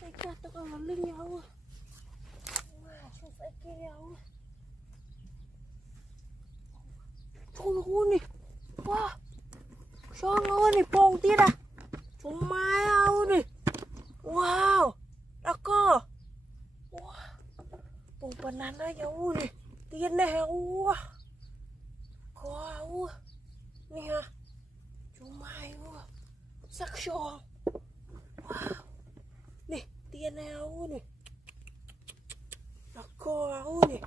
Cái cá tao còn là linh nhau. Sao phải kêu. Thôi luôn đi. Wow. Sao ngon này bông tiết à. Chúng mai ao đi. Wow. Đã cơ. Wow. Bông banana nhau đi. Tiên này wow. Wow. Nè ha. Chúng mai wow. Sắc tròn. Wow. Nè, tiên nào nè. Đã cơ áo nè.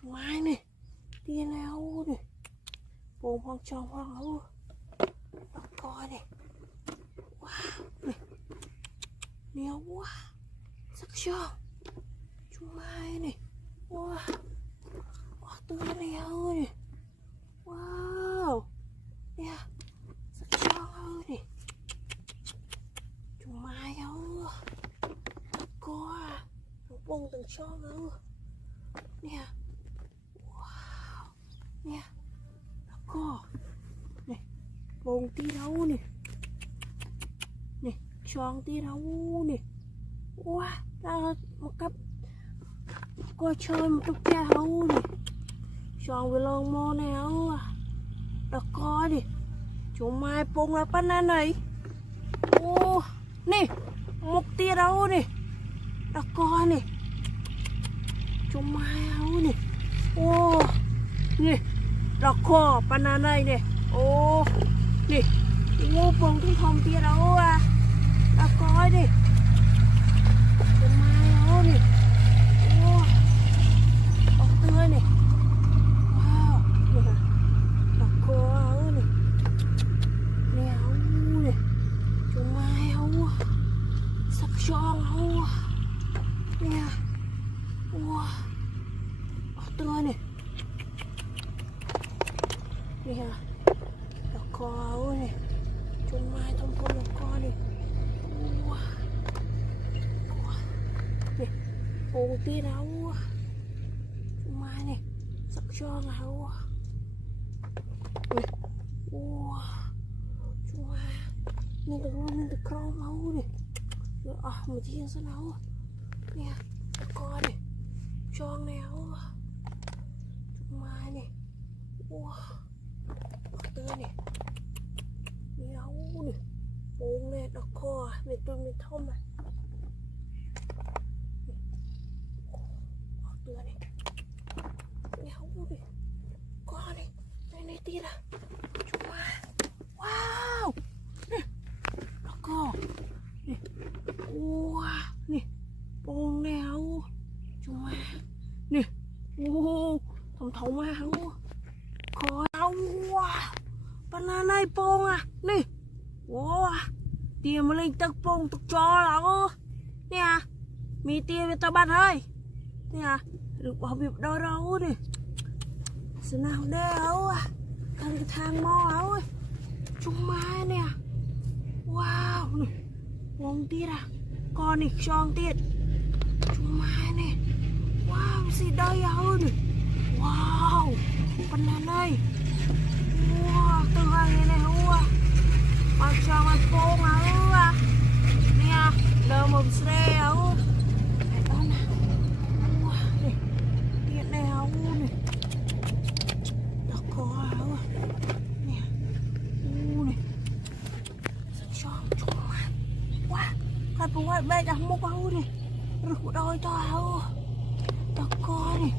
Chúng mai nè. Tiên nào nè. Bông hoang tròn hoang áo. Đã cơ nè. Wow. Nè. Nè wow. Sắc tròn. Chúng mai nè. Wow. Wow, tươi nào nè. Wow. Nè. Sắc tròn nè. Chúng mai áo. Có à. Bông từng tròn áo. Nè. Wow. Nè. Có. Nè. Bông tí đâu nè. Nè. Tròn tí đâu nè. Wow. Ra một cặp. Coi chơi một chút cha hấu nè. Tròn với lon mò nào. Đã có đi. Chúng mai bông là banana này. Ô. Nè. Một tia đâu nè. Đã có nè. Chúng mai áo nè. Ô. Nè. Đã có banana này nè. Ô. Nè. Ô bông tí thòng tia đâu à. Đã có đi. Chúng mai áo nè. Ô. Bông tươi nè. Wow. Nè. Đã có áo nè. Nè áo nè. Chúng mai áo. Sắc tròn áo. Nè. Wow. Tươi nè. Nè. Đã có áo nè. Chúng mai thông thông đã có nè. Wow. Nè. Bông tí áo. Chúng mai nè. Sắc tròn áo. Nè. Wow. Chúng mai. Nên được crom áo nè. Một chiếc sân áo. Nè. Đã có nè. Tròn nè áo. Chúng mai nè. Wow. Tươi nè. Nè áo nè. Bông nè. Đã có. Mẹ tôi mẹ thông à. Tươi nè. Nè áo nè. Có nè. Đây này tiết à. Chúng mai. Wow. Nè. Đã có. Nè. Wow. Nè. Bông nè áo. Chúng mai. Nè. Wow. Thông thông áo. Có áo. Wow. Banana này bông à. Nè. Wow. Tìm mà lên tắc bông tắc cho lắm. Nè à. Mì tiền với tao bắt hơi. Nè à. Được bỏ việc đôi đâu nè. Sự nào đeo à. Cần cái thang mò áo ơi. Chúng mai nè. Wow. Nè. Bông tiết à. Con nè. Tròn tiết. Chúng mai nè. Wow. Gì đây áo nè. Wow. Banana này. Wow. Từ hàng này này hua. Mà cho mà bông áo à. Nè. Đờ một xe áo. Cái đó nè. Wow. Nè. Tiết này áo nè. Đó có áo à. Nè. Nè. Sao cho chúng mai. Wow. Cái bông ai bê đã mốc áo nè. Rực đôi cho áo. Đó có nè.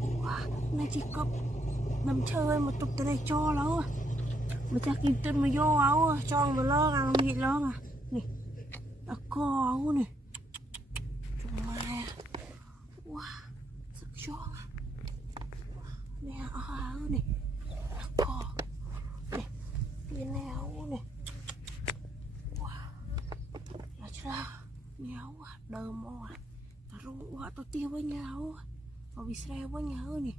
Wow. Này chỉ có nằm chơi một tục từ này cho lắm. Mà chắc kim tinh mà vô áo. Cho mà lơ à. Làm gì lơ à. Nè. Đó có áo nè. Chúng mai à. Wow. Sắc tròn à. Nè áo nè. Đó có. Nè. Tiên này áo nè. Wow. Là chứ đâu. Nhau à. Đờ mò à. Tà rung quả tao tiêu với nhau. Và bị xe với nhau nè.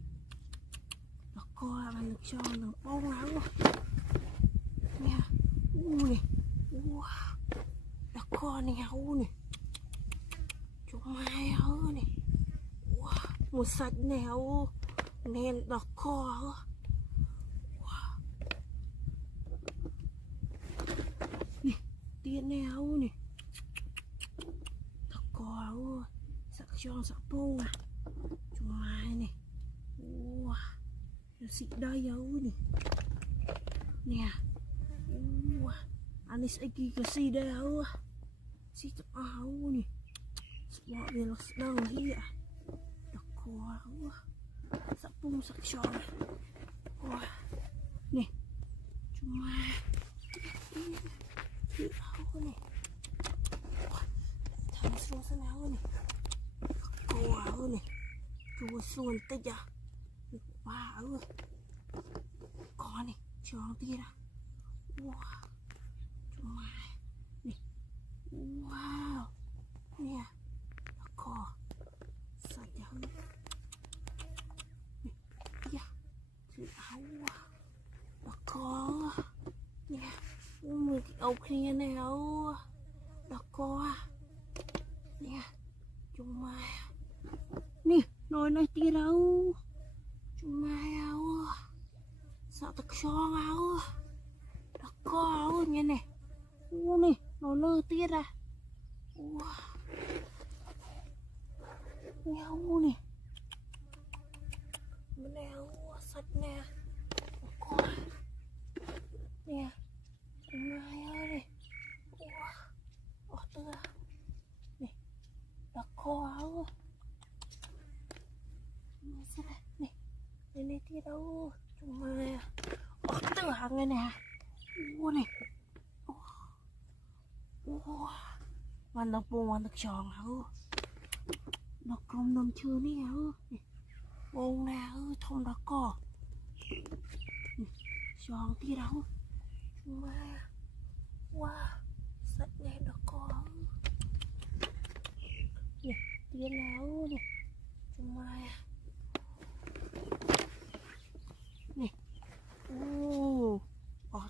Đó có mà lực cho nâng bông áo. Nè. Nè. Wow. Đó có nè áo nè. Chúng mai áo nè. Wow. Một sạch nè áo. Nè đó có áo. Wow. Nè. Tia tiền nào nè thật có sắc cho sắc bông à chúng mai nè wow xịt đây đâu nè nè wow anh ấy sẽ ghi cái gì đây đâu xịt áo nè mọi người là đang ở đây ạ thật có sắc bông sắc cho wow nè chúng mai xịt áo nè thằng xuống sân áo nè cô áo nè cô xuân tích à wow có nè tròn tia à wow chúng mai nè wow nè có sạch áo nè dạ chữ áo wow có nè mình áo kia nào đó có nè chúng mai nè nói tia đâu chúng mai áo sao thật cho áo đó có áo nghe nè nè nó lơ tia ra nhau nè bên áo sạch nè có nè chúng mai ơi nè tưa nè đó có áo nè đây thì đâu chúng mai tưa hàng này nè nè hoàn được buồn hoàn được tròn hả nó không nằm chưa nè buồn nè thông đó có tròn thì đâu chúng mai wow sạch này đó có nè tiền nào nè chúng mai nè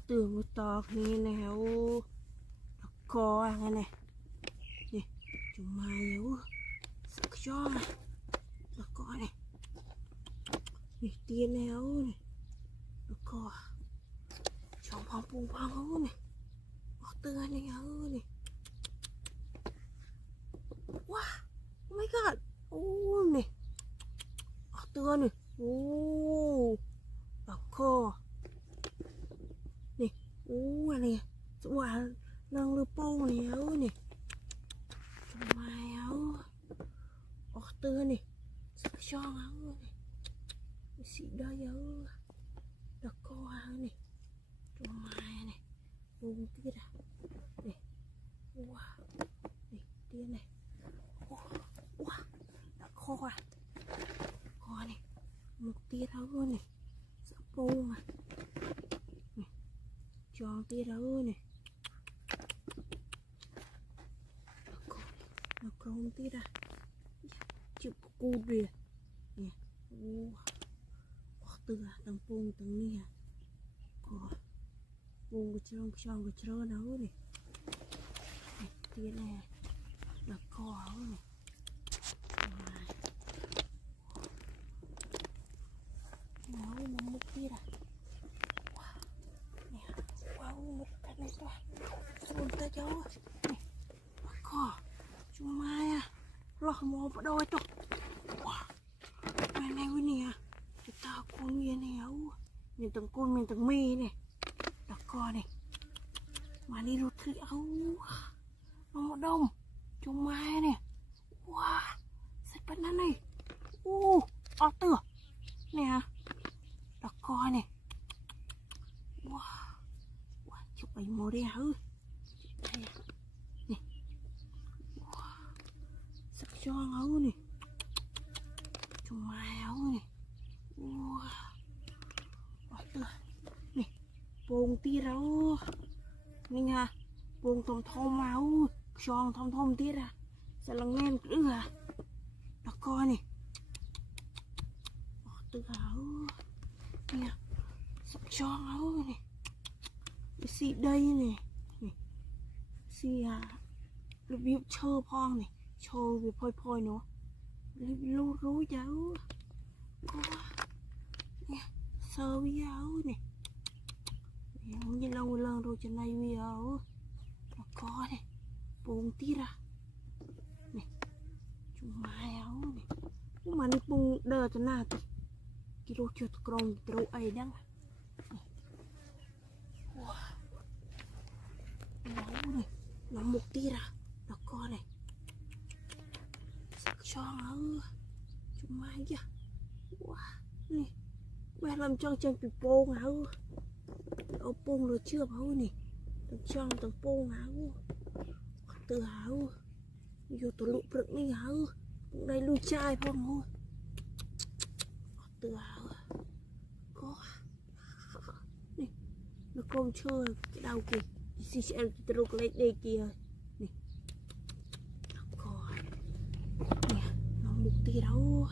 tường một tọt như nào đó có nghe này nè chúng mai sắc cho đó có này nè tiền nào nè đó có trong phòng bùng phong này tươi này nè wow oh my god nè tươi nè đó có nè nè quả năng lưu bông này nè chúng mai áo tươi nè sắc cho áo nè xị đây áo đó có áo nè chúng mai nè bông tiết à nè wow nè tiết này wow đã khô à có nè một tiết áo luôn nè sắc bông à nè tròn tiết áo nè nó không tiết à chụp cu bìa nè từ tầng bông tầng nè có bông cái tròn áo nè tiết này là có áo nè áo nó một tiết à nè wow một cái này toàn xuống tay cháu nè có chúng mai à lo mò vào đâu cho này nè chúng ta con nghe này áo mình từng con mình từng mi này đó co này mà đi rút thử áo nó một đông chúng mai nè wow sạch bát này tựa nè đó co này wow chụp ảnh màu đen ư đây nè wow sạch cho áo nè chúng mai áo nè wow tựa nè bông tí đâu nghe nha bông thom máu tròn thom tí ra sẽ là nghe nữa à đó coi nè tự áo nè sắp tròn áo nè xì đây nè xì việc chơi phong này chơi việc phơi nữa lưu rú cháu nè sơ với áo nè như lâu lần rồi trên này video có này bông tít à này chúng mai áo này nhưng mà đi bông đờ cho nào thì kilo chưa còng trâu ấy đang này nó một tít à nó có này sắc cho áo chúng mai kìa này bé làm cho chân bị bông áo ở bông rồi chưa áo này trong tầng bông áo từ áo vô tụi lụi bực đi áo đây lui chai phong thôi từ áo có này nó con chơi cái đầu kìa xì xì em tụi lụi lấy đây kìa này nó có nè nó một tí đâu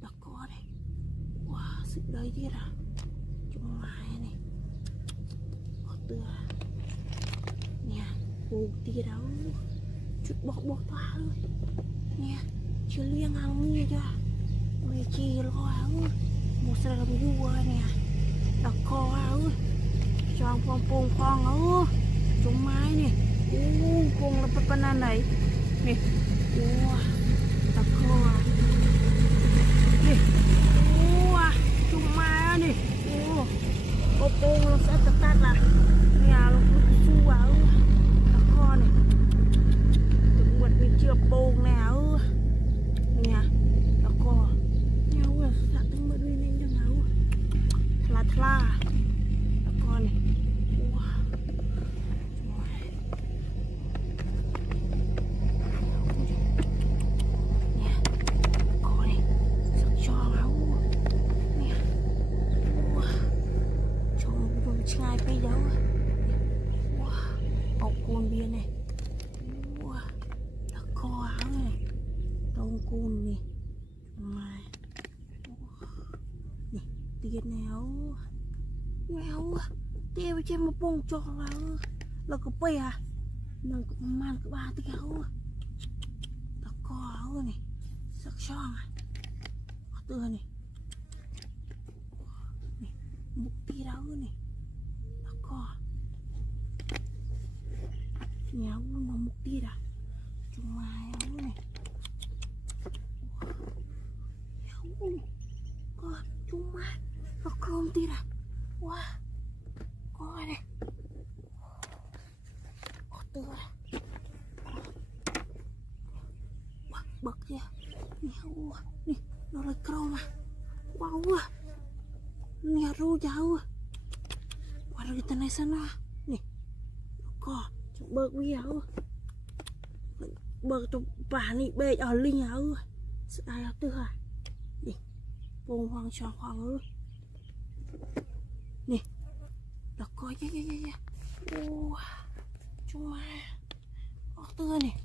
nó có này wow sự đây kia là chúng mai này có từ nè một tí đâu chút bọc toa thôi nè chưa liêng ăn nghe chưa mày chi lo áo một xe làm vua nè đặc kho áo cho phong áo chúng mai nè cùng là banana này nè đặc kho nè chúng mai nè có bông nó sẽ tắt là nhà nó cứ su áo đặc kho này chưa bông nào nè nó có nhau là sạc từng bữa đi lên cho nào thla nó có này nè có này sạc cho áo nè trông vùng chai bây giờ bọc cồn bia này kho áo này đông côn này mà này tiền nào nghèo tiền trên một bông cho là có bè nó cũng mang cái ba cái áo là kho áo này sắc son từ này một tí áo này là kho nghèo mà một tí à chúng mai áo này có chúng mai nó không tin à wow có này có từ bật chưa nè nó là chrome à wow nè ru jauh warna kita naik sana nih có chúng bật video bờ tụi bà này bê ở linh áo sự ai áo tư à đi bông hoàng tròn hoàng ơi nè nó coi cái chúng mà áo tư này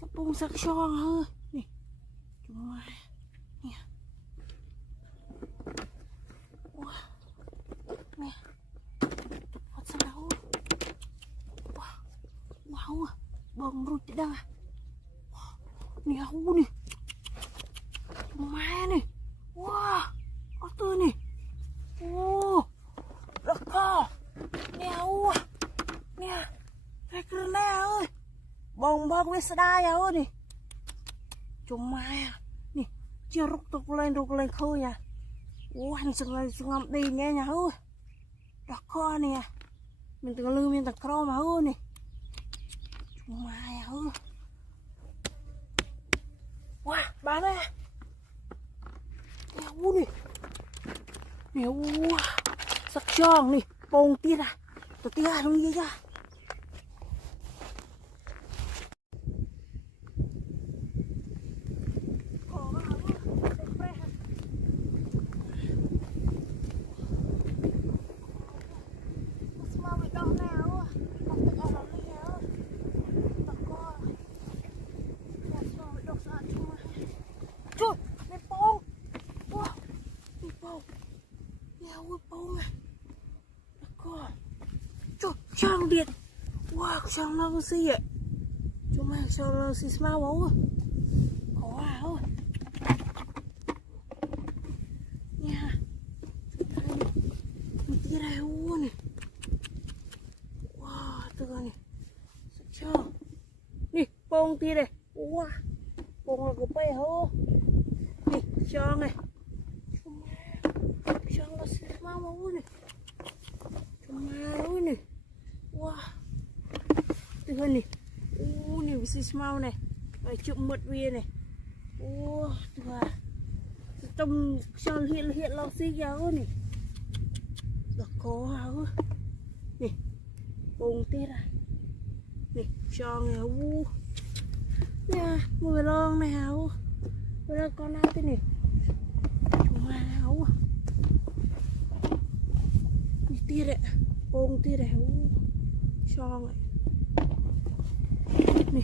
sắp bông sắc tròn hơn nè chúng mà nè nè thật sao đâu wow bông rụt đang à nè hú nè má nè wow có tư nè đất kho nè hú nè cái nè ơi bông với sợi ơi nè chúng má nè chưa rút lên khơi nha anh sừng lên sừng ngậm đi nghe nhà ơi đất kho nè mình từng lư mình từng kho mà ơi nè mai ơi wow bán đây nè nè sắc tròn nè bông tiết à tao tiết à luôn gì ra Trang điện wow trang nó gì vậy chúng mày sao nó xì smile bố có áo nha mình tí này u này wow xong tia đây wow bông là của bé hô nè cho này cho nó xí mau mau này cho mau này wow từ hơn này này xí mau này rồi chụm mật viên này wow từ trong cho hiện lo xí giáo này được có háo nè bông tia này nè cho nghèo nha mùi lon này háo bây giờ con nào thế này mà háo tia đấy bông tia đấy cho này nè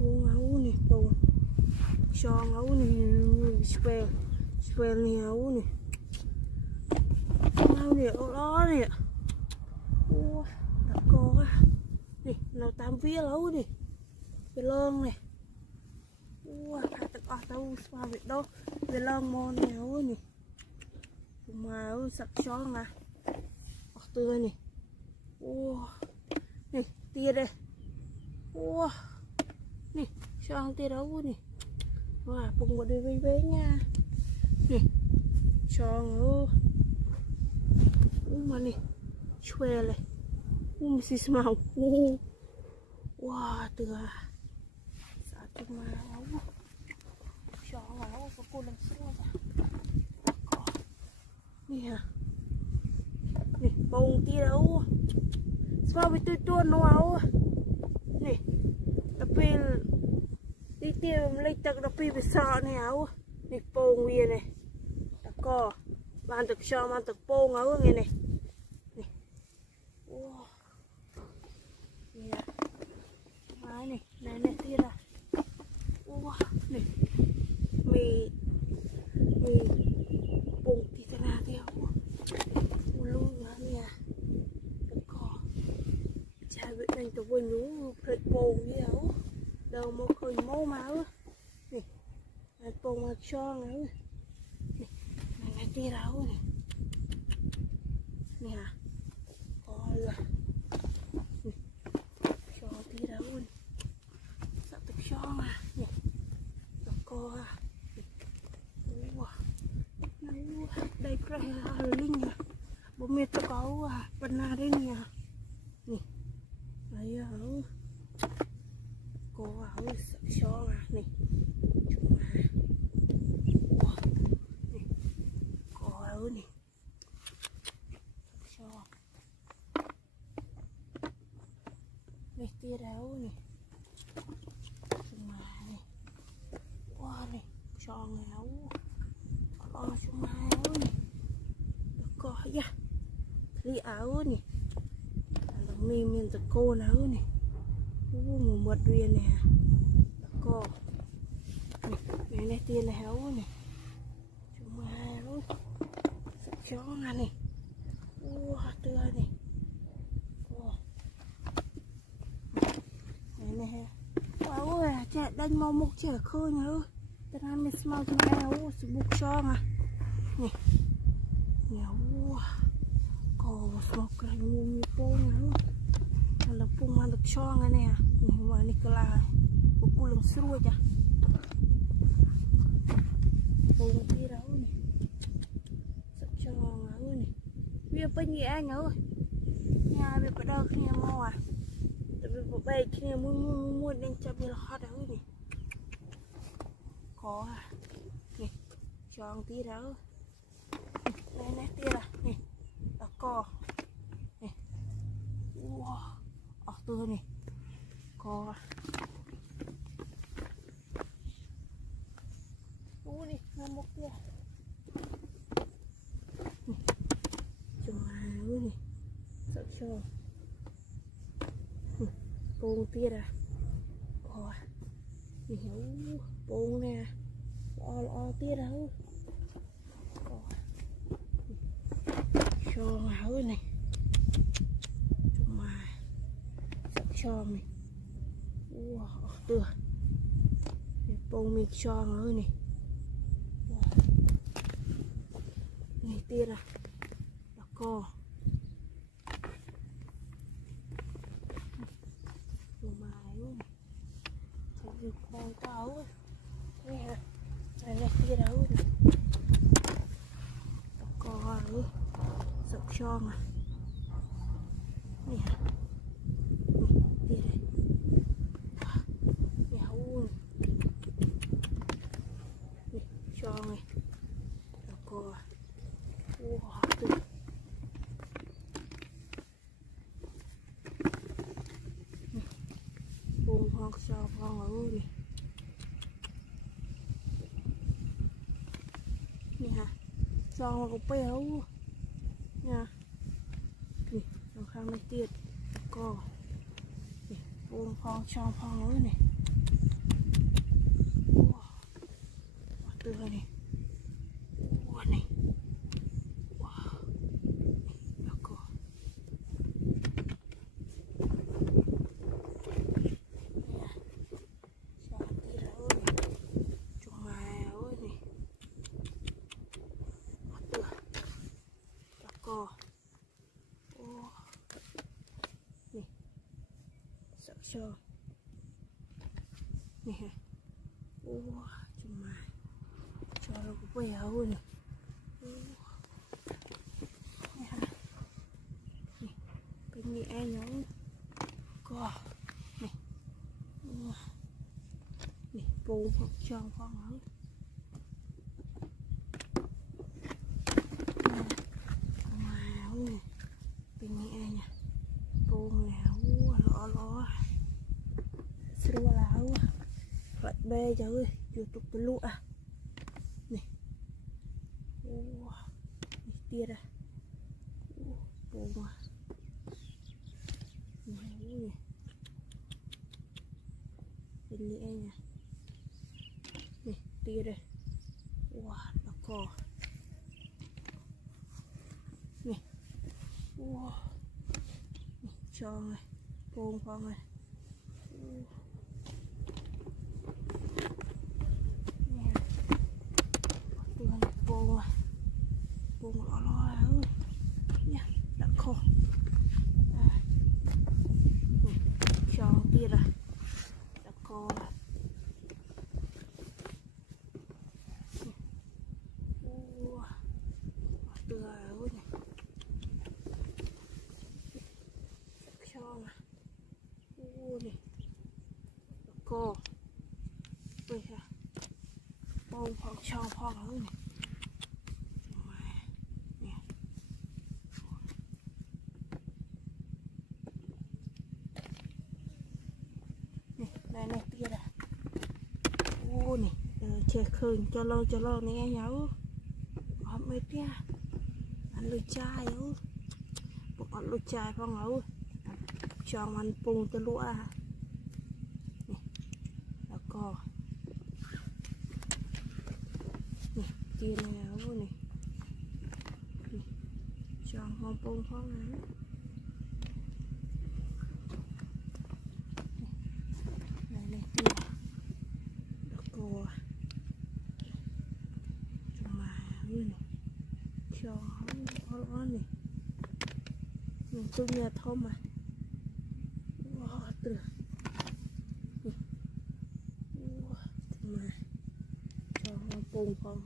bông háo nè bông cho háo nè spell này háo nè háo nè đó nè đã có nè nó tam vía lâu nè cái lon này hạt tật tao sao vậy đâu cái lon mòn này nè mà sặc chó nè tươi nè nè tia đây nè cho tia đâu nè bùng vào đây với nha nè cho mà nè choe này xí màu wow từ sao chúng mà cho máu có cô làm sao nè nè bông tia đâu sao bị tôi nó nè tapi đi tiêm lấy tật tapi bị sợ này áo nè bông kia này đã có bạn thực cho bạn thực bông áo nghe này nè wow nè mai này tia ra wow nè mì bông tia thế nào theo luôn nha bị đánh tụi mình nhú phết bồn như áo đầu một khơi máu máu nè bồn mà cho nữa nè này tia áo nè nè coi là cho tia áo nè sợ tập cho mà nè coi đây cái linh à bố mẹ tôi có bên nào đây nè nè đấy áo cô áo sợ cho này chúng mà nè cô áo này cho này tia áo này chúng mà này wow này cho áo chúng mà áo này có ya đi áo này mình từ cô nào nè một mật viên nè cô này tiền này háo nè chúng mà háo chó ngà này tươi này này wow trẻ đánh màu mục trẻ khơi nhớ tên ăn mình mau cho áo sự buộc cho mà nè nè cô một cái mua cô nhớ là pung ăn được cho ngay nè mà Nicola của cô lồng xuôi chả pung đi đâu nè sắp cho ngáo nè bây giờ nhẹ anh ơi nhà bây giờ đâu khi mua à tại vì bộ bay khi mua nên cho bây giờ hot đâu nè có à nè cho tí đâu này tia là nè là co nè wow tươi này co đi làm một tia chùm áo này sợ cho bông tia ra co hiểu bông nè o tia đâu cho áo này mà cho mình wow tươi bông mình cho nữa này này tia ra là co mà ấu nè này tia ấu có sọc son à nè tia đây nè ấu nè son này có wow từ buông con sao con ở nè nè hả son có béo nha nè ởข้างในទៀតก็nè buông con sao con ở nè wow từ này wow này wow đó có nè sợ cho nè chúng mà cho nó cũng béo nè nè cái nhẹ nhõm co nè nè bù hoặc cho con ởเป็นยังไงเนี่ยโป่งแล้วล้อสรัวแล้วหลัดเบยจ้ะเอ้ยอยู่ตุกตะลุอ่ะนี่โอ้นี่เตี้ยอ่ะโป่งอ่ะนี่เป็นยังไงเนี่ยนี่เตี้ยเลยว้าตะกอนี่wow cho này buông con này buông lo nha đã khô cho tia ra đã khô từ rồi này nè cô bây giờ bông phong cho phong nữa nè nè đây này tia ra ô nè chơi khơi cho lâu nè nháo có mấy tia ăn lùi chai ú bộ ăn lùi chai phong ấu cho ăn bùng cho lúa nè là cò nè tia này ấu nè cho ăn bùng phong này này tia là cò cho mà nè cho nó nè mình tôi nhà thơm mà wow từ mà cho nó bùng phong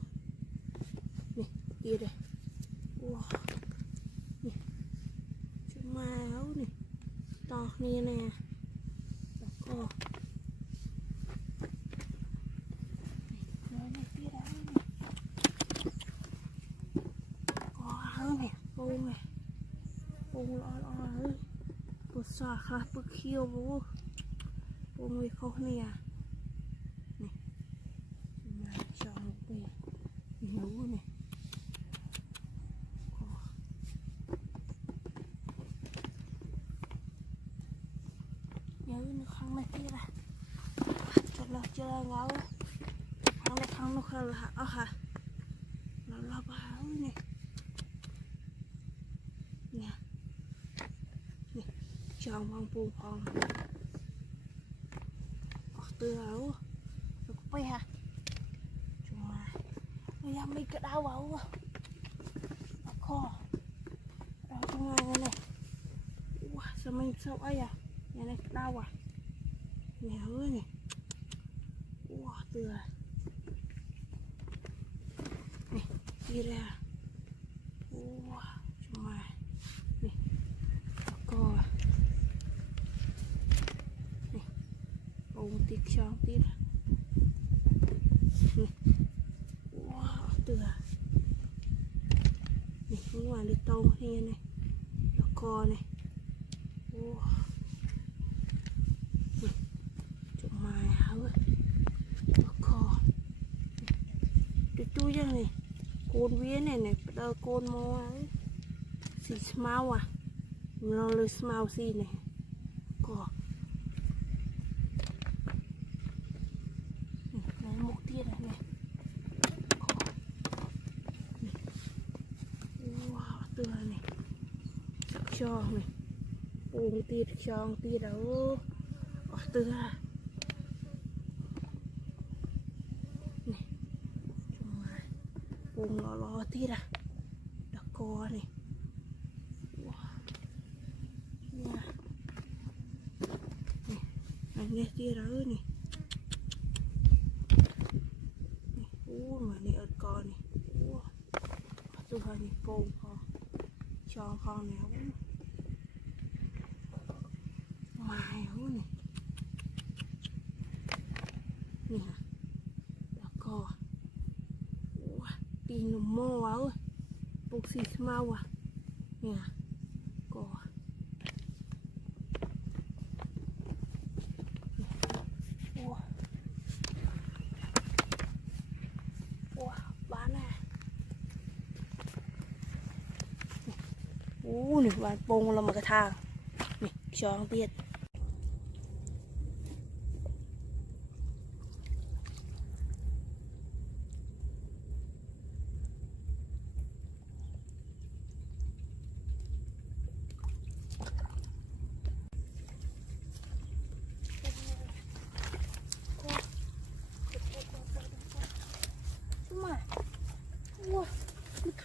nè kia đây wow nè chú máu nè to nè nè có này kia đấy có nè bùng này bùng lo ơi bột xòa khá bột khiêu bố bố người không nè nè mà cho một bề nhấu nè nhớ nó không này kia là cho là ngáo không nó khơi là hả nó báo nè nè cho mong buông con từ ấu nó có bay hả chúng mà bây giờ mình cái đau ấu nó kho đau trong này này wow, sao mình sao ấy à nhà này đau à nhà ơi này wow tựa này đi ra cuma nih co nih bông tiết xong tiết nih tựa nih ngoài đi tông here này co này cuma hả co tôi này côn vía này đơ côn mô ấy xì mau à nó lưới mau xì này có lấy một tiết này này wow tựa này sắc cho này uống tiết cho tiết đâu tựa cùng lo tiết à đặc co này wow. Này nghe tiết đó này mà này ở con này tôi hơi này cùng cho con này mài hú này nè đặc co đi nằm mò ơi bụng xì mau à nè cò bán nè này bán bông là một cái thang này cho tiền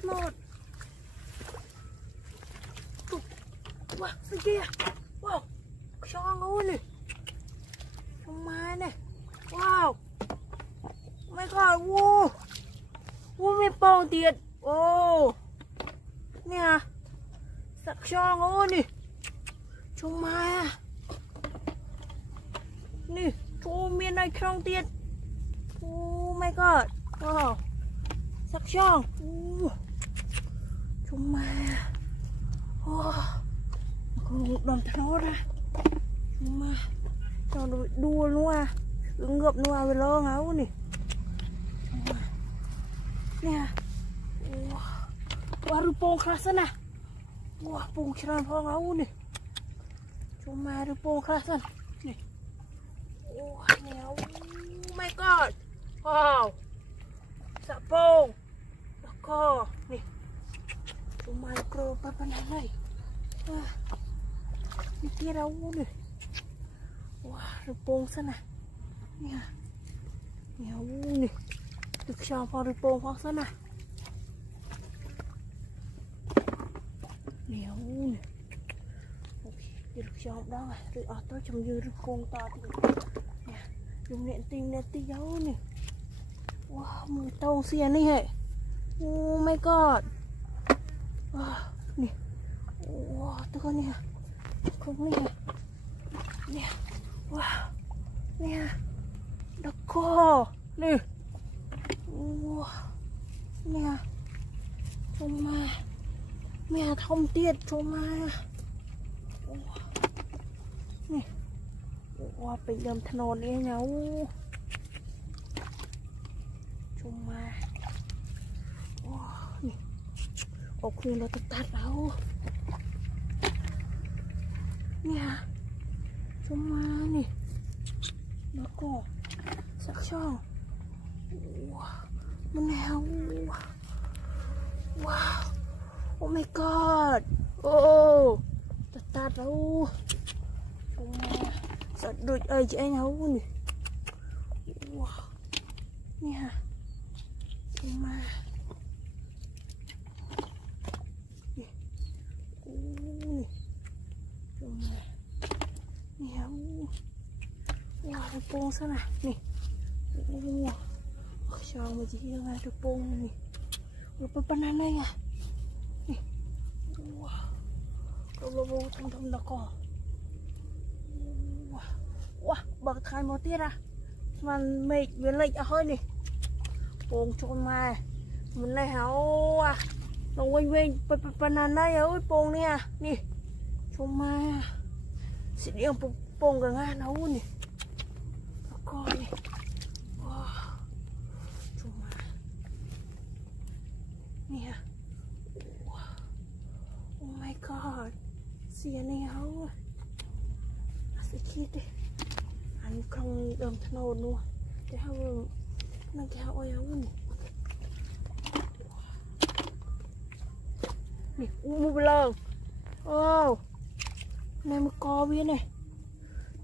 wow, look at wow, cái kia, wow, cho luôn này, trong mai này, wow, my god, wow, wow, mấy bông tiền, oh, nè, sặc cho luôn này, trong mai à, nè, cho miền này trong tiền, oh my god, wow. Sắc tròn chúng mà con đòn nó ra chúng mà cho đua luôn à ngợp nó về lo ngáo nè nè baru pong kerasan à pong kerasan phong ngáo nè chúng mà được pong kerasan nè nè oh my god wow sạ pong co nih cuma mikro apa này ini kia đâu nih wah rupong sana nè nè nih được cho vào rupong hoặc sana nè nih ok được cho đó rồi được ở tới trong dư rupong to thì nè dùng nẹn tim dấu nè wow mùi tông xìa này hệ oh my god nè wow tôi nè không nè nè wow nè đặc co nè wow nè trong mà mẹ thông tiết trong mà nè wow bị đâm thon đi nhau trong mà ốc này nó tạt vào nha trong má nè nó có sắc tròn mình nào wow oh my god tạt vào trong má sợ đuổi ơi chị anh hấu nè wow nha trong má wow, pong sana nih Sao mà chỉ là được bông này. Rồi banana này à. Nè. Wow, thâm là cỏ. Wow, bật thay một tiết à. Mà mệt với lệch hơi nè. Bông trôn mà. Mình này hảo à. Nó quên banana ơi bông nè à. Nè. Trôn mà. Sẽ đi ăn bông cả ngàn hấu nè. Nó coi nè. Wow. Trôn mà. Nè. Wow. Oh my god. Xìa này hấu à. Sẽ chết đi. Anh không đầm thân ồn luôn. Cái hấu nó cái hấu ơi hấu nè. Nè, một lần. Wow. Này một co biết này.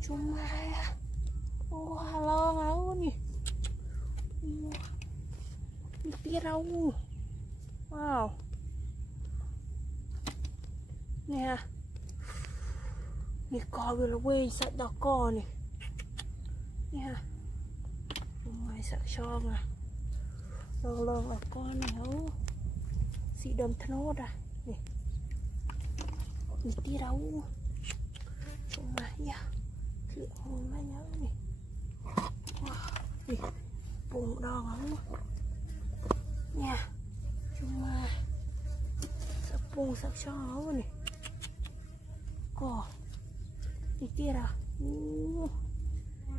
Chúng mai à. Wow, lo hấu nè. Đi tía đâu. Wow. Nè. Nè co biết là quê sạch đỏ co nè. Nè. Chúng mai sạch cho mà. Lo là con này hấu. Xị đầm thân hốt à. Nè. Đi tía đâu. Chúng mai nha. Thử hôn mai nhớ nè. Wow. Nè. Bụng đo hấu. Nha. Chúng mai. Sắp bụng sắp cho hấu nè. Cỏ. Đi tía à.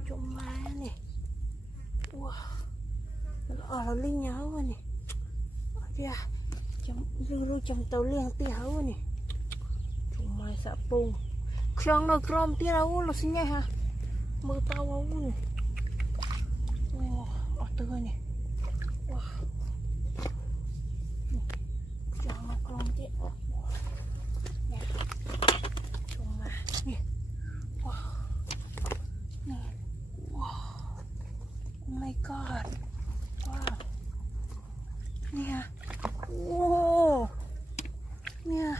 Chúng mai nè. Wow. Nó linh nhớ rồi nè. Ở kìa. Lưu trong tàu liên tía hấu nè. Chúng mai sắp bụng. Trong nó gom tía hấu nó xin nhé hả. Mơ tao hấu nè. Wow. Ở tư nè. Wow. Trong nó gom tía. Nè. Chúng mai nè. Wow. Nè. Wow. Oh my god. Wow. Nè. Wow. Nè.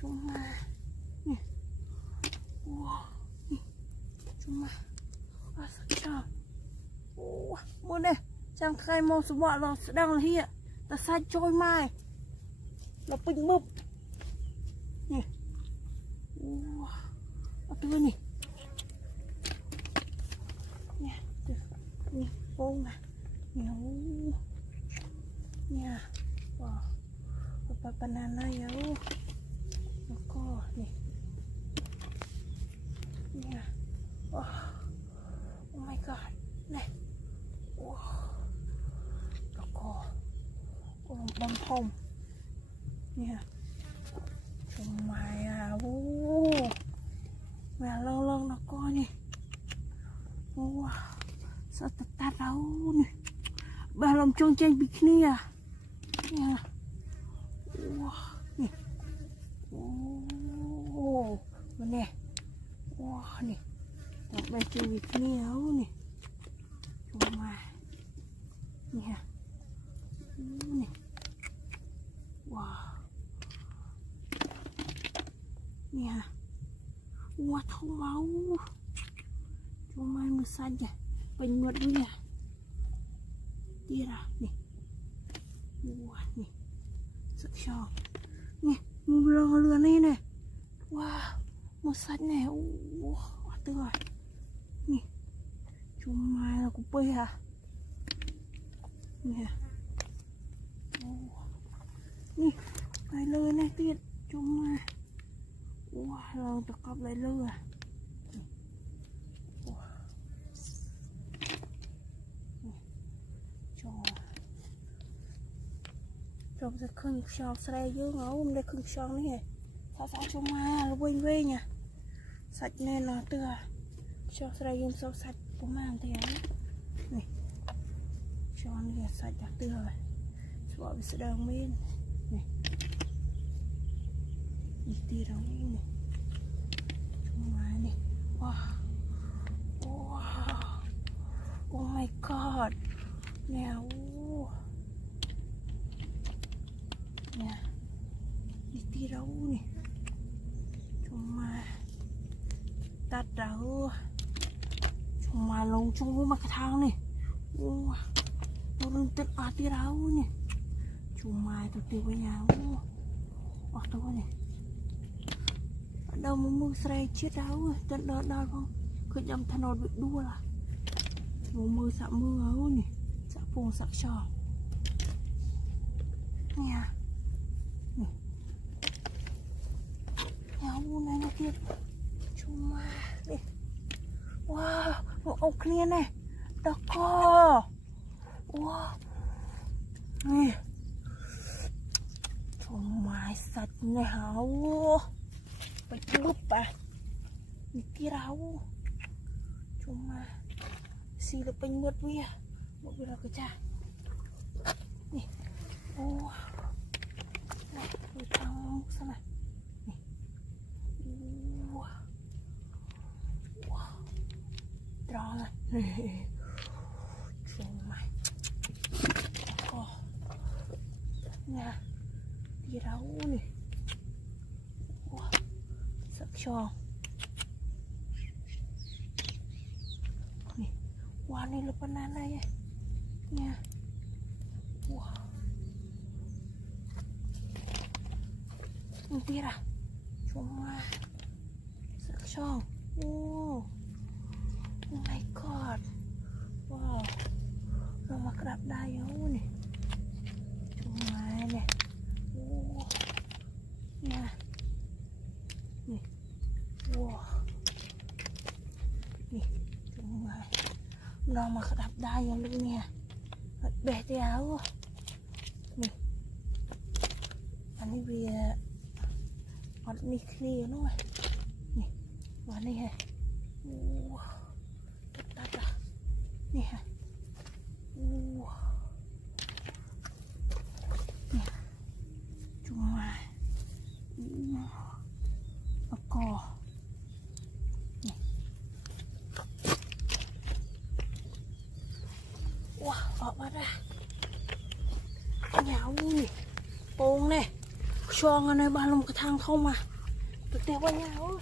Chúng mai. Nè. Wow. Nè. Chúng mai. Wow, sao chào. Wow. Mua nè. Chẳng khai mong số bọn nó sẽ đang là hiện. Ta sai trôi mai. Nó bình mục. Nè. Wow. Ở tư nè. Nè. Nè. Bông nè. Nè. Nè. Wow. Banana yếu. Nó có nè. Nè. Oh my god. Nè. Wow. Nó có. Bông hồng. Nè. Chúng mày à. Mẹ lông nó có nè. Wow. Sao tát đâu nè. Bà làm trông tranh bikini à. Nè. Wow. Nè. Wow. Nè. Wow nè. Đặt đây chơi bikini áo nè. Chúng mà. Nè. Nè. Wow. Nè. Wow thông máu. Chúng mai mưa xanh kìa. Bình luật luôn nè. Tia ra nè. Wow nè. Sợ cho. Nè. Mưa lừa này nè. Wow. Mưa xanh nè. Wow. Tư rồi. Nè. Chúng mai là cục bê à. Nè. Nè. Lại lừa này tiết. Chúng mai. Wow. Lần tập cọp lại lừa à. Rồi sẽ khưng sọt xe dưới ngấu đây khưng sọt này sao cho ma nó quên nha sạch nên là từ cho xe dưới sọt sạch của mang thế này cho nó sạch đặc từ rồi bỏ bị sẽ đơn bên này đi tì đâu này trong ngoài này wow wow oh my god nào nè đi tì đâu nè chúng mà tắt đâu chúng mà lông chung với mặt cái thang này Wah, runtet hati rau nih. Cuma itu tiba nyawa. Waktu ini. Ada memu sericet rau dan dah không. Kejam tanah duit dua lah. Memu sak rau nih. Sak pung sak shaw. Nih ya. Nih. Nyawa nanya tiap. Cuma nih. Wah, mau clear nih. Toko. Wah. Nih. Cuma satnya hau. Lupa. Mikir hau. Cuma sila penyet ya. Mau bilang kecah. Nih. Wah. Nih, utang sana. Nih. Wah. Wah. Terang. Nih. Cuma. Oh. Nah. Dirau nih. Wah. Saksyong. Nih. Wah, ini lepas nana ya. Ya. Wah. Tira. Cuma. Saksyong. Oh. Oh my god. Wow. Nama kerap dayau nih. Cuma nih. Oh. Ya. Nih. Wow. Nih. Cuma. Nama kerap dayau nih ya. Beh tiao. Nih. Ini biar. Ini clear nữa. Nih. Và đây hả. Tắt ra. Nih hả. Nih. Cuma. Ako. Nih. Wah, apa dah. Nhão nè. Bông nè. Cho ngay này ba lông cái thang không mà. Tụi tiêu qua nhão.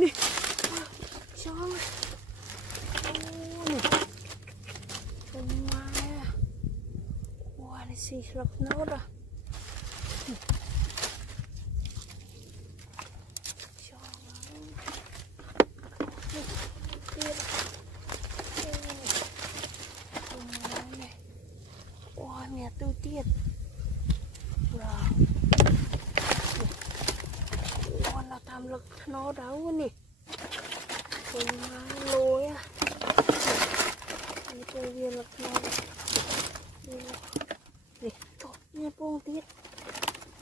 Nih. Chó. Cuma ya. Wah, ini sih selapnya udah. Wah, mẹ tư tiết. Wow. Wah, nó tham lực nó đau nè. Cuma lôi á. Ini tuh dia lực nó. Nih, tuh, ini pung tiết.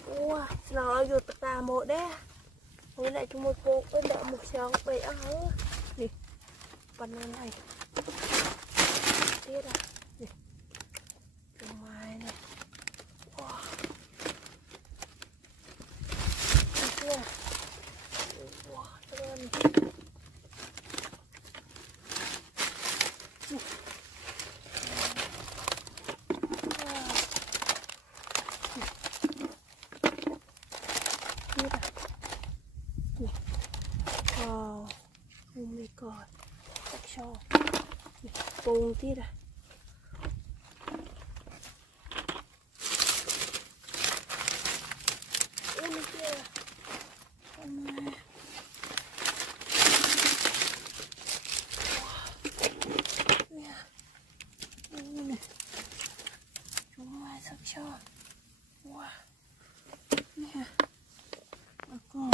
Wah, nào ở vô tất cả một đấy. Với lại chúng một bộ với lại một sáng bể áo. Nè, phần này. Tiết à. Nè. Cái mai này. Wow. Đây kia. Wow, trơn. Nè. Wow, oh my god, chắc sao bông tiết à. Ôi này kia nè. Chúng mai sắc cho. Wow. Nè. Con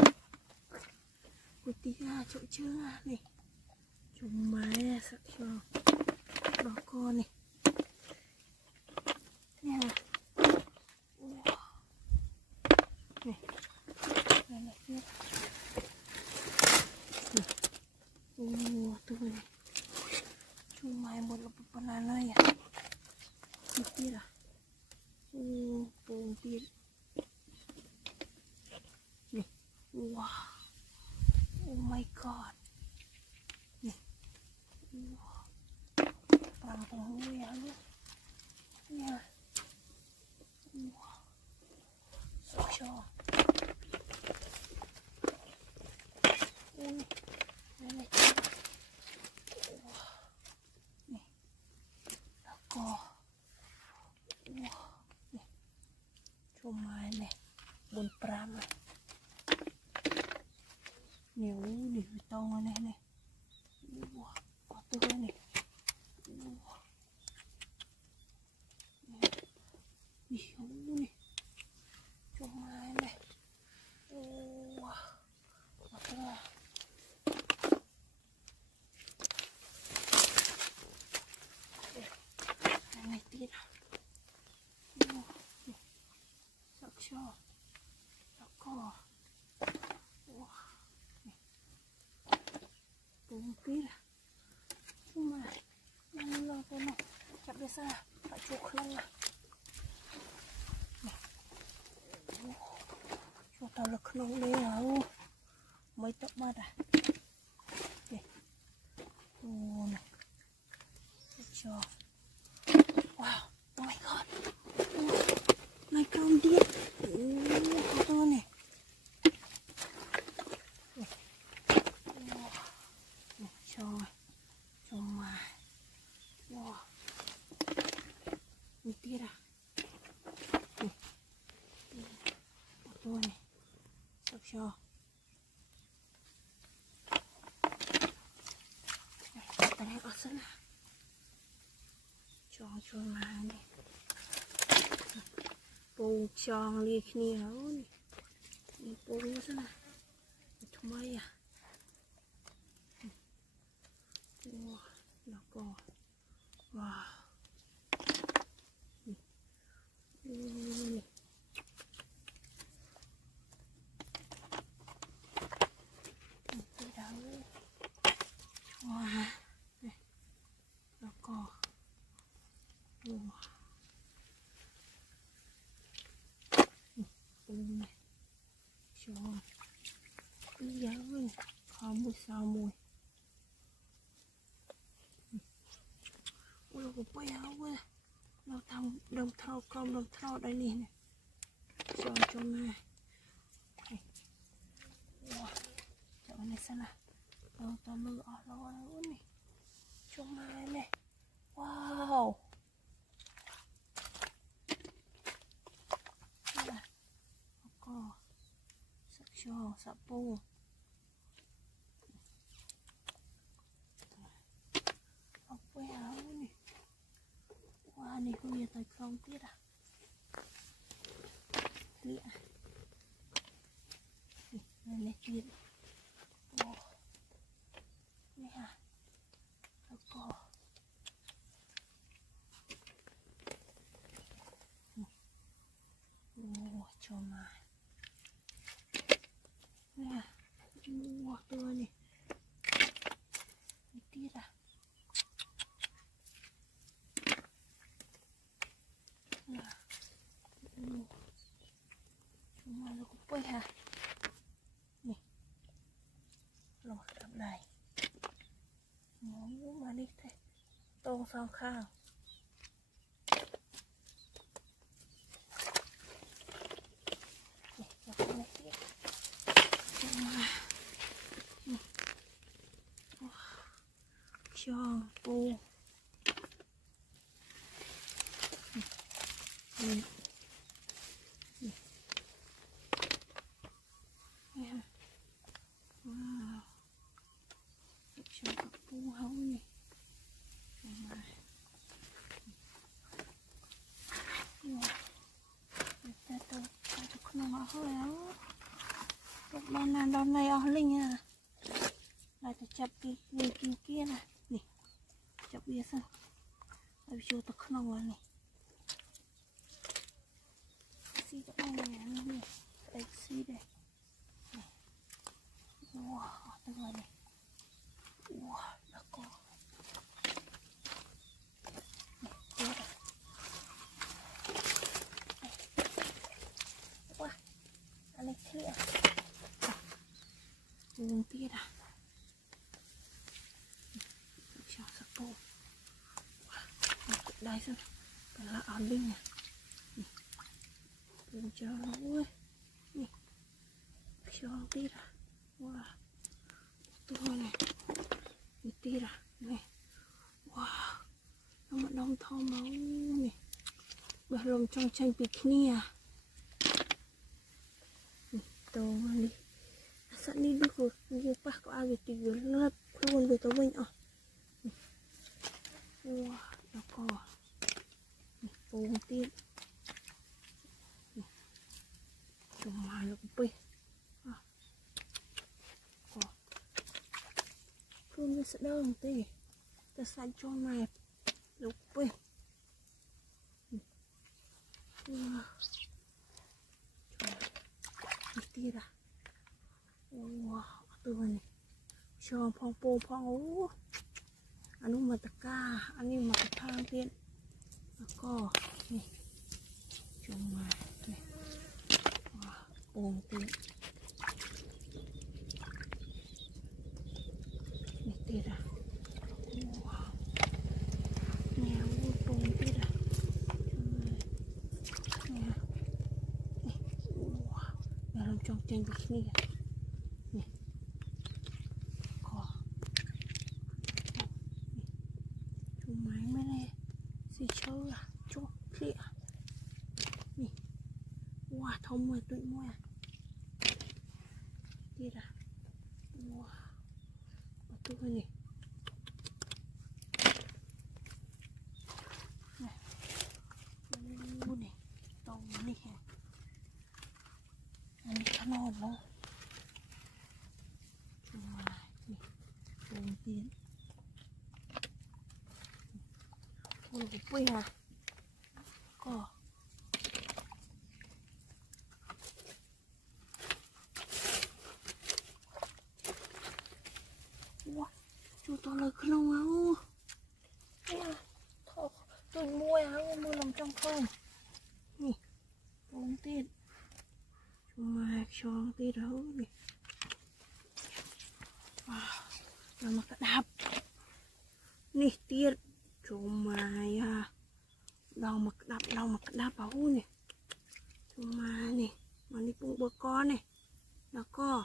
của tí chỗ chưa này. Chúng mai sắc cho. Đó con này. Nè. Wow. Này. Này này kia. Tuh này. Chúng mai một là banana ya. Tiết à. Bông tiết. Nih. ว้าวโอ้ my god นี่ว้าวปลาตรงนี้อ่ะลูกเนี่ยว้าวสุดยอดนี่นี่นี่ว้าวนี่แล้วก็ว้าวนี่ชมมาเนี่ยบนปลามาเหนียวเหนียวตรงอันนี้นี่ว้าวเอาตัวนี่ว้าวนี่โอ้นี่ชมมาเนี่ยว้าวเอาตัวอะไรตีนะว้าวนี่สักช่อแล้วก็ว้าวตรงตีนะcuma mana lo kono tak biasa tak cukup lah cukup tahu lah kena ni aku mai tak mada ni oh ni cukup wow oh my god naik kau dia apa ni cukup cuma wah ini tira nih apa nih sok tarik asal lah chong cuma nih bông chong liệt nhiều nih bông sana itu maya wah naku wah ini tidak wah naku wah ini show iya kamu samuเราก็ไปเอาเว้ยเราทำดมเท้ากลมดมเท้าได้นี่เนี่ยจอจงมาว้าจะเอาในสนะเราตัวมือออกแล้วนี่จงมาเนี่ยว้าวแล้วก็สักช่อสักปูเอาไปเอานี่ว้านี่ก็มีตัวคลองติดอ่ะนี่อ่ะนี่เล็กติดโอ้นี่อ่ะแล้วก็โอ้ชมมานี่อ่ะโอ้ตัวนี่ติดอ่ะมาแล้วก็ไปฮะนี่ลงทำไรหมูมาดิเถอะตรงสองข้างนี่แล้วก็มาที่มาช่องปูนี่ว้าวชอบกับปูเขานี่มาแต่ตัวจะขนมเขาแล้วตกนานๆในเอาลิงอ่ะเราจะจับกินเกี้ยนะนี่จับเบี้ยซะเราไปโชว์ตะขนมวันนี่ซีจะเอาไงนี่ไอ้ซีเด็ว้าวตัวนี้ว้าวแล้วก็ว้าอันนี้เที่ย buông tiết à cho sắp bông đây xem cái là ổn định nè buông cho nó ơi nè cho tiết à wow tôi này tiết à nè wow nó mà đông thơm máu nè bà lồng trong tranh bị kia tôi đi sẵn đi được rồi nhiều bác có ai thì gửi lớp luôn về tao mình à wow nó có bông tiết cuma lebih phương sẽ đơn tí ta xanh cho mày lebih tí ra wow từ này cho phong po phong ố anh mà tất cả anh mà tất cả tiền nó có này cho mày này bông tiết này tiết à wow nè bông tiết à nè wow nè làm trong tranh bikini nè có chú máy mới này gì chơi à chú khịa nè wow thông mười tụi mua à tiết à wow tôi này này tông này anh khăn non nó chung này bông tiến ôi cái quê à có wow chú to lời khăn non áo thôi tôi mua áo mua làm trong không nè bông tiền mà cho tí đâu nè là mà cái đạp nè tiền chúng mày à đâu mà cái đạp bảo nè chúng mày nè mà đi bụng bơ con này là co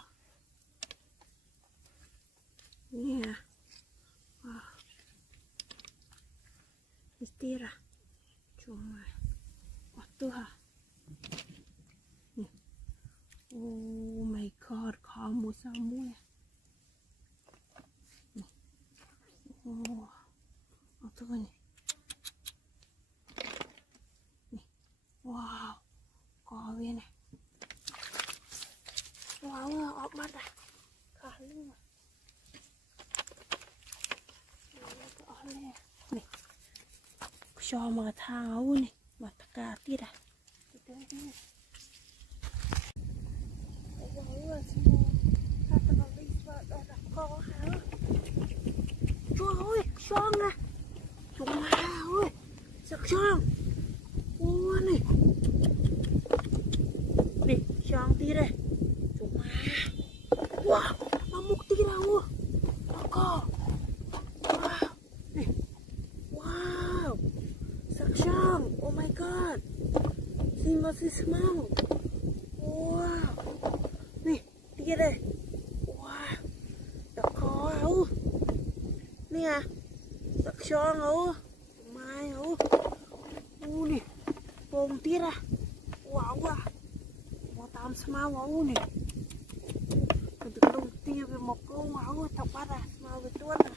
nè tiền à chúng mày có tư hả oh my god khó mua sao mua thôi này wow có viên này wow ốc bắt à khá luôn này cho mà tháo này mà tất cả tiết à chúa ơi xoong nè chúng ma ơi sặc xoong ô này đi xoong tí đây chúng ma wow nó mục tí đâu nó có wow này wow sặc xoong oh my god xin mà xin smell wow này tí đây wow nó có đâu nè sặc xoong ố mai ố nè bông tiết à wow à một tam smell ố nè từ đầu tiên về một câu áo thọc bắt à smell về tuôn à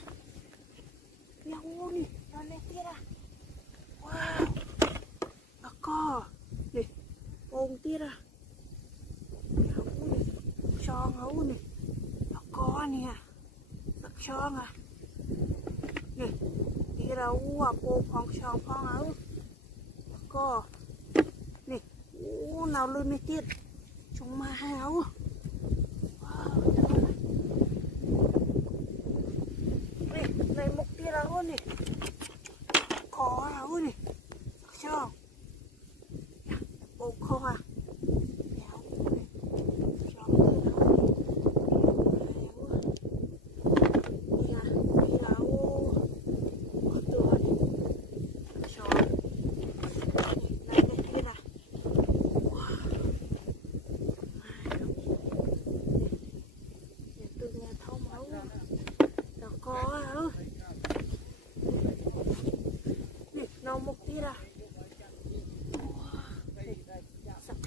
nhau nè nó lên tiết à wow nó co nè bông tiết à xoong ố nè nó có nè sặc xoong à nè đi đâu à cô phong xoong phong áo có nè nào lên này tiết chúng mà áo nè này một tiết áo nè có áo nè cho bông không à áo nè cho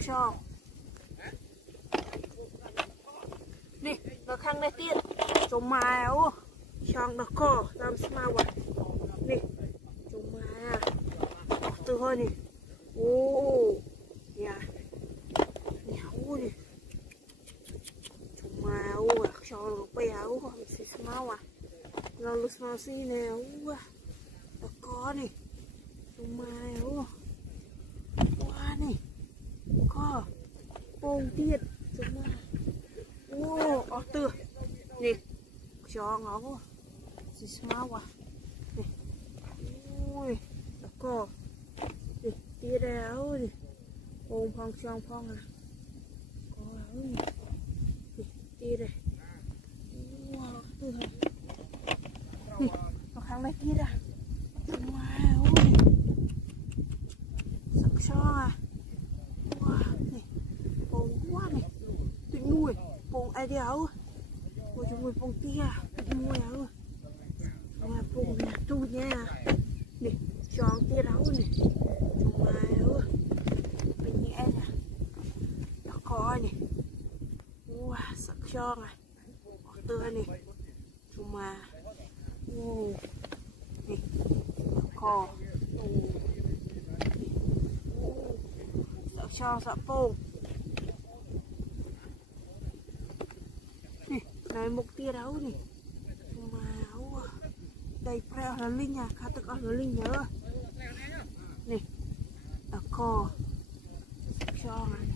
cho đi nó khăn này tiện trồng mèo chọn nó cỏ làm sao vậy đi trồng mèo từ hơi đi ô nhà nhéo đi trồng mèo cho nó béo không xí sao à nó lúc nào xí nèo nó có đi trồng mèo quá đi có bông tiệt trồng mèo ô ở từ đi cho nó xí sao à đi ui nó có đi tia đéo đi bông phong trong phong à có đi tia đây wow từ này đi nó kháng này tia ra wow sắc cho à wow này bông quá này tự nuôi bông ai đéo ôi chúng nuôi bông tia tự nuôi áo mà bông nhà tu nha nè tròn tia đéo này chúng mày bên nhẹ nè nó có nè wow sắc cho này tươi nè chúng mà nè cò sợ cho sợ bông nè này một tia đấu nè chúng mà đây preo là linh à khá tự con là linh nhớ nè là cò sợ cho này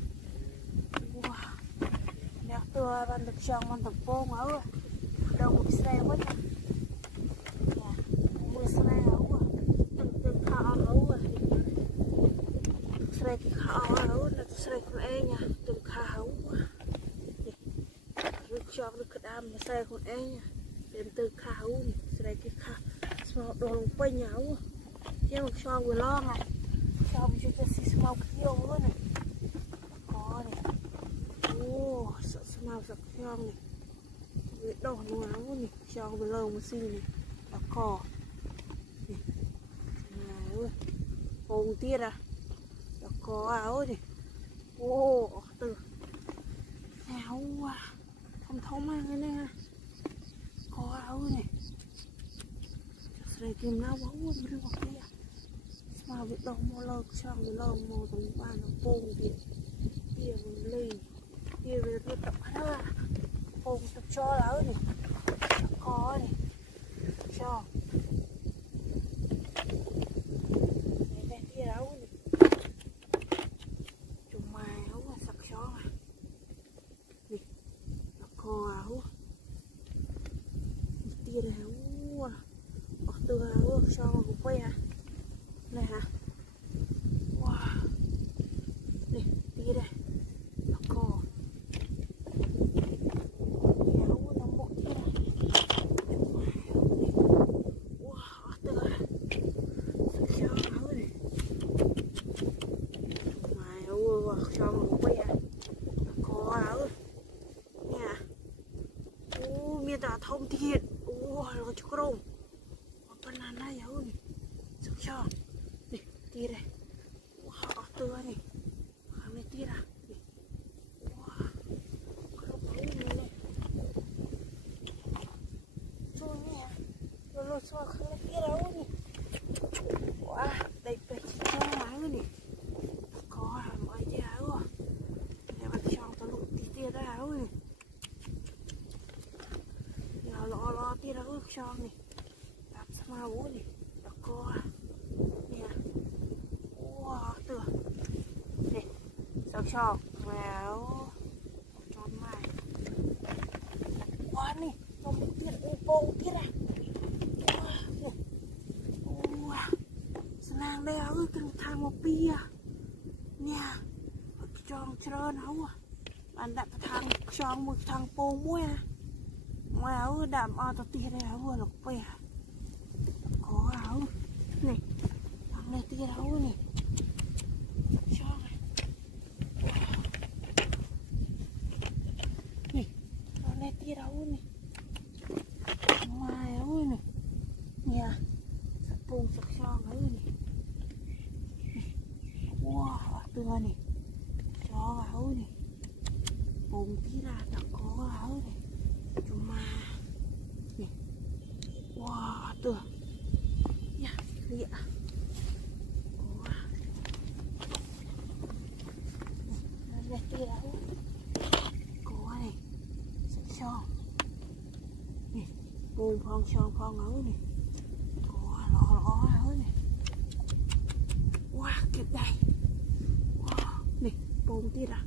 wow nè tươi ban được cho con tập bông áo đâu một xe quá nha mưa xe áo từng khảo áo xe cái khảo áo là xe con em nha từng khảo rồi cho được cái đam là xe con em nha đến từ khảo xe cái khảo sao đồ lông quay nháo chứ một cho vừa lo này cho mình cho xí màu kiêu luôn này có này ô sợ màu sặc trong này cái đỏ nó này cho cái lông một xì này là cỏ này ơi bông tiết à là có áo này ô từ áo thông thông mà cái này có áo này rồi kìm lao bóng luôn đi vào kia mà bị đau mồ lơ cho cái lông mồ tầm ban nó bông thì kia mình lì kia về tôi tập hết bông tập cho áo này có này cho đây tia áo này chùm mày áo là sặc chó này nè nó có áo tia áo từ áo cho mà cũng quay à này hả wow này tia đây nó có cho một quay à có áo nha ô miền tả thông thiệt ô nó chụp rồng bên này này áo này sao cho này tia đây wow tưa này hàng này tia à wow nó bóng này rồi nè rồi sao hàng này tia áo này wow đây phải cho áo này tia đó cho này làm sao mà này nó có nè wow từ này sao cho mèo tròn mày quá này nó một tiết bông tiết à wow sang đây áo từng thang một bia nha tròn trơn áo bạn đặt thang tròn một thang bông muối à ngoài áo đạm o tao tia đây áo vừa lục bè có áo này thằng này tia áo này cho này này thằng này tia áo này ngoài áo này nha sắp bông sắp cho áo này wow tưa này cho lo vào này bồn tí ra đã có vào này cuma nih wah tuh ya lihat wah nih tira có này sạch son nè bồn phong son phong ở này có lọ ở này wow kịp đây wow nè bồn tí ra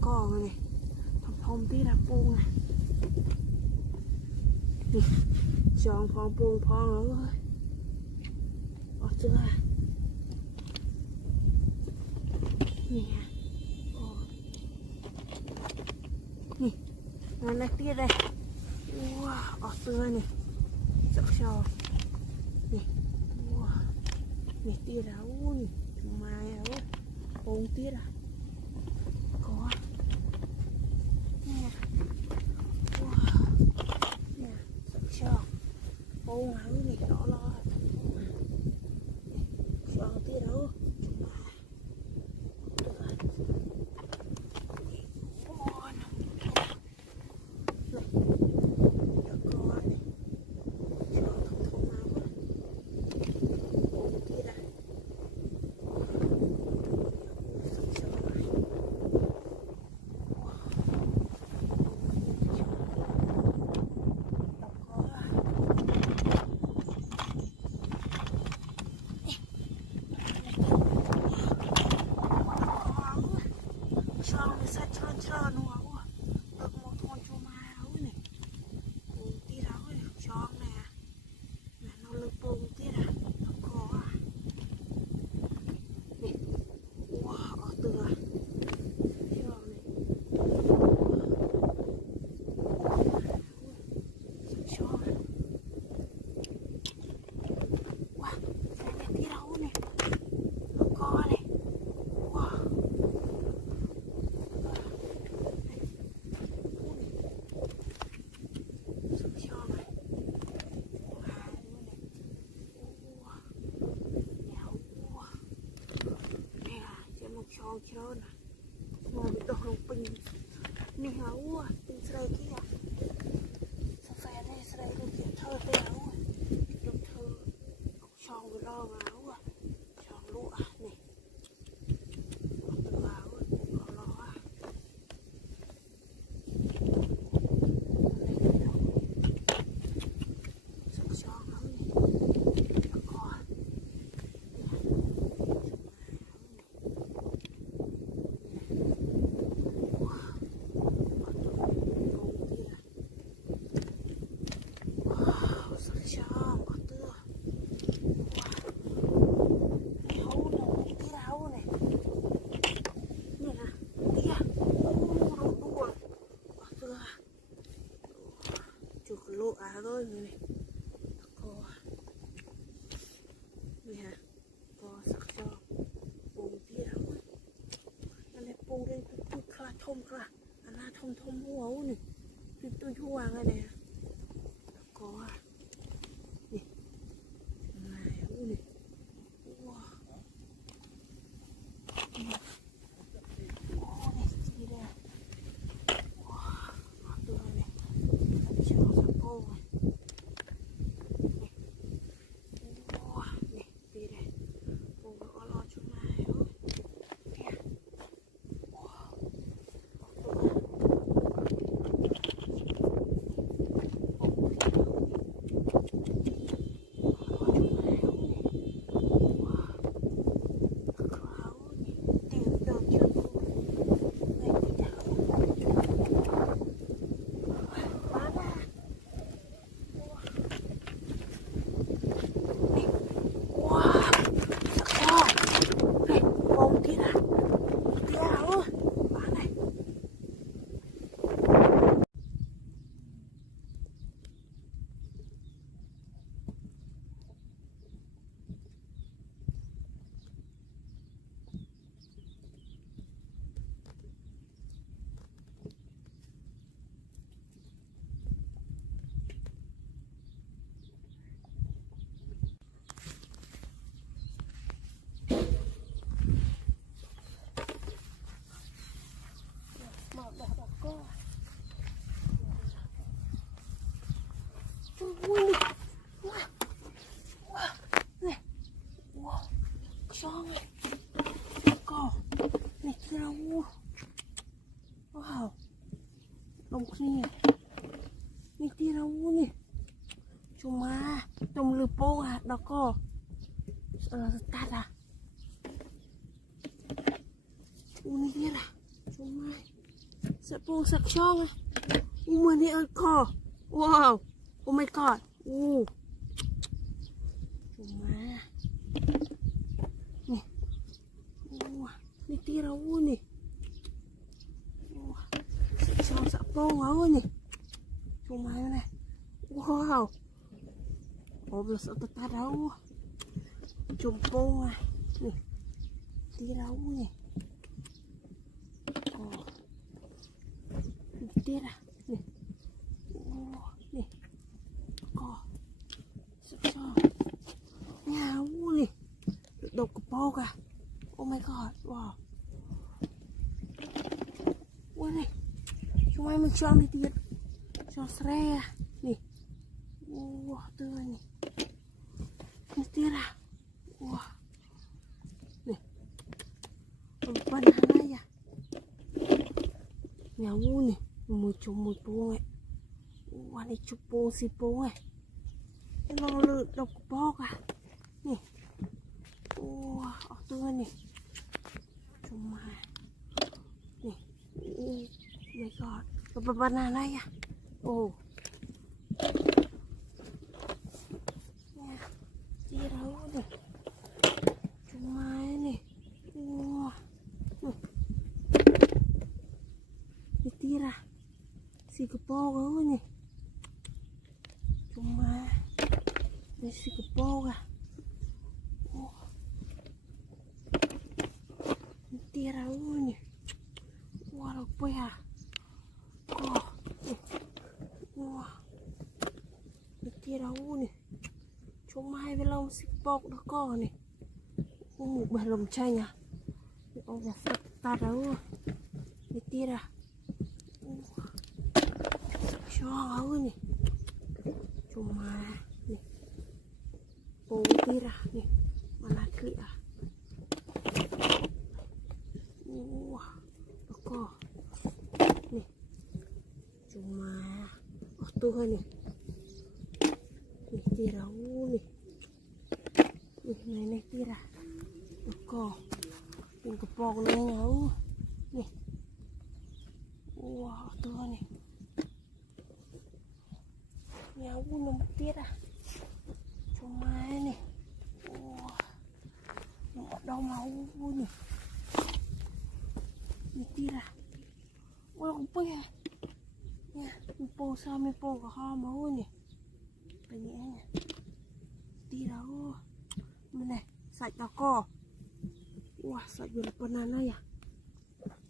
con rồi này thông tí ra bồn nè nè son phong bồn phong ở ơi ở chưa nè nè nó này tia đây wow ở tươi này sợ sò nè wow nè tia ra ui mai ơi bồn tia ra có nè wow nè sợ sò bồn áo này rõ lo sò tia đâu trơn luôn á, được một con chua ma ấu này, bùn tí đó này, tròn nè, nè nó lực bùn tí ra, nó có, nè, wow, ở từ tròn này, tròn, wow, cái tí đâu này, nó có này, wow. Tròn trơn à, ngồi bị đổ lông pin, nè áo à, pin sợi kia, sao phải này sợi luôn kiểu thơ thế áo, được thơ, tròn với lo áo à, tròn lụa nè, từ áo có lo à, tròn tròn áo này, nó có. Lụa thôi người này có này hả có sắc cho bồn tia đâu anh này bồn đây tôi khla thông khla anh là thông thông hú này tôi hú cái này có nè này hú này wow này gì đây wow tôi này cho sắp bồn này Ui, wow, wow, này, wow, xong này, cỏ, này kia là wow, đồng kia, này kia là này, cuma, trong lửa bông à, đó cỏ, tạt à, này kia là, cuma, sợ bông sợ xong à, mà này ở cỏ, wow. Oh my god. Cuma. Nih. Ini tirau nih. Sao sạ bông áo nih. Cuma này. Wow. Oh, belum tak tahu. Cumpung ah. Nih. Tirau nih. Oh. Tira. Nih. Oh, nih. Nhà ui độc của bò cả. Oh my god, wow. Ui này, chúng mình cho đi tiệt, cho sre nè, wow tươi nè, này tiệt à, wow, nè, bên này à, nhà ui nè, mùi bông ấy, wow này chụp bông xì bông ấy. Nó lựa độc bò cả nè, wow tươi nè, chúng mà nè, my god, cái banana này à, oh, nè, đi đâu nè, chúng mà nè, wow, nè, đi ra, xì cái bò cái nè, chúng mà đây xì cái bò à, tia ra nè, wow đâu bè à, wow, tia ra nè, chúng mai với lông xì bò đó co nè, một bể lồng chanh à, ông già sắp ta đâu, tia ra, cho áo nè, chúng mai nè. Bố tira nih, mana klik ah. Wah, kok nih, cuma tuh nih, nih tira nih, nih tira, kok, yang kepong nih nyau, nih, wah tuh nih, nyau nemu tira. Mai nè, đâu máu nè, đi tira, ôi không bê nha, mình po sao mình po cả ho máu nè, cái nhẹ nè, tira mình này, sạch tao co, wow sạch vừa là banana à,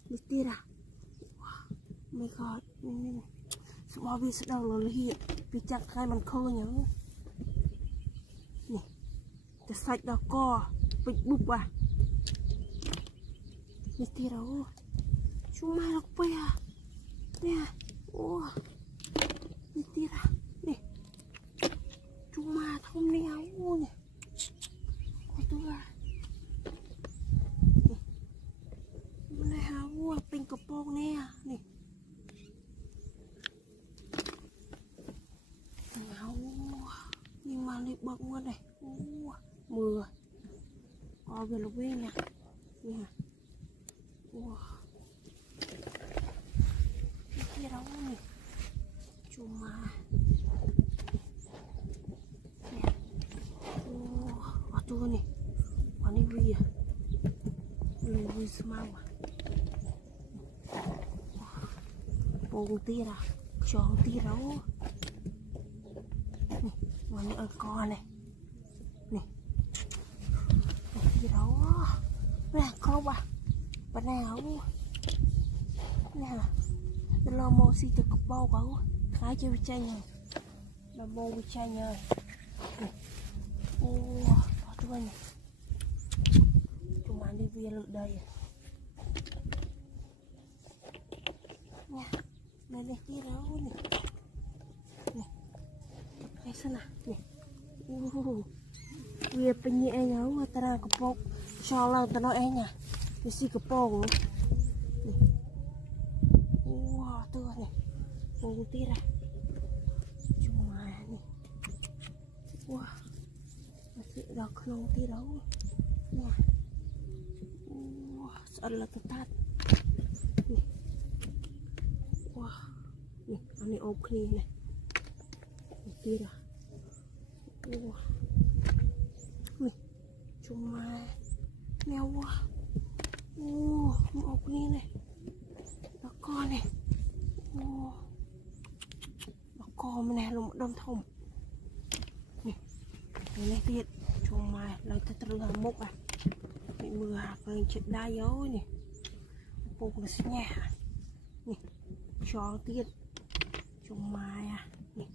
đi tira, wow, my god, nè, sự bao bì sẽ đâu là hiện, vì chắc khai mình khơi nhở.จะใส่ดอกก็ปิดบุบอ่ะนี่ที่เราชุ่มมาลงไปอ่ะเนี่ยโอ้นี่ที่เรานี่ชุ่มมาทำเนี่ยโอ้เนี่ยโอ้ตัวนี่มันหาวัวเป็นกระโปรงเนี่ยนี่เอานี่มาเลยบักวัวเลยโอ้mưa có về lúc bên nè nè wow cái kia đâu nè cuma nè wow tuh nih ini wih ya wih semua bông tira tròn tira nè ini ở con này nè gì đâu nè không à bà nào nè tôi lo mô xì từ cục bầu cậu khá chơi với chanh rồi bà mô với chanh rồi ô bỏ tôi này chúng mình đi về lượt đây nè đây này kia đâu nè nè hay sao nè vì bên nhẹ nhớ ta ra cái bọc cho là ta nói anh à cái gì cái bọc wow tưa này bông tía ra chung mà này wow nó sẽ đọc không tía đâu nè wow sợ là tạt wow nè anh này ôm kia này tía ra wow ui chung mà mèo quá một ốc kia này nó con này nó con này là một đom thùng này này tiệt chung mà lấy thật là mốc à bị mưa với chuyện đa dấu này bụng nó sẽ nhả này cho tiệt chung mà à này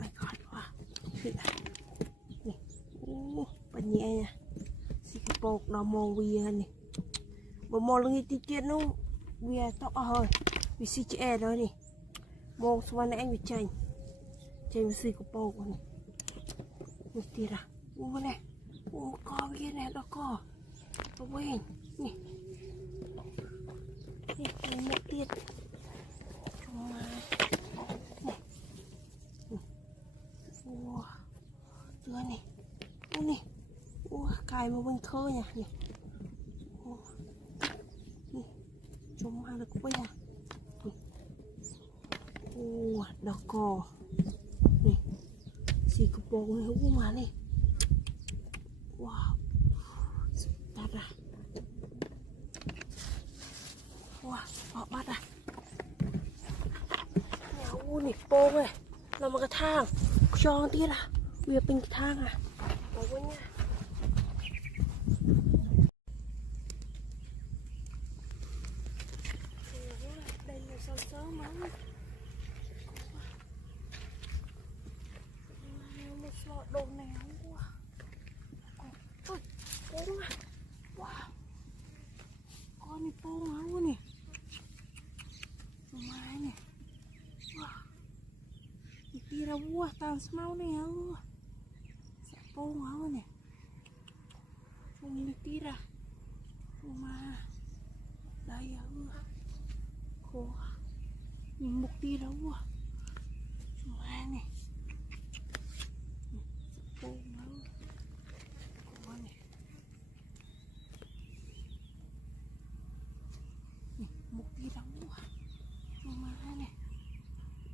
my god wow này bên nhẹ nha xí cái bột nó màu bìa này bộ màu lưng tí tiết nó bìa tóc hơi vì xí trẻ rồi nè màu xoan này anh bị chành chành xí cái bột này một tí ra này co kia này đó co nó quên nè nè một tiết trong này này wow tưa này này cài một bên khơi nha nè chúng hai được quay à đỏ cò này xì cục bò này không mà này wow tạt ra wow họ bắt à nhau này bò này là một cái thang cho tí là việc bên cái thang à bỏ quên nha đây là sao sớm máu một lọ đồ này không quá ôi bông à wow con này bông máu nè mai nè wow tí ra vua tao máu này không bông máu nè không đi tí ra mà đây khô nhìn một tí đâu quá mà nè bông máu khô nè một tí đâu quá mà nè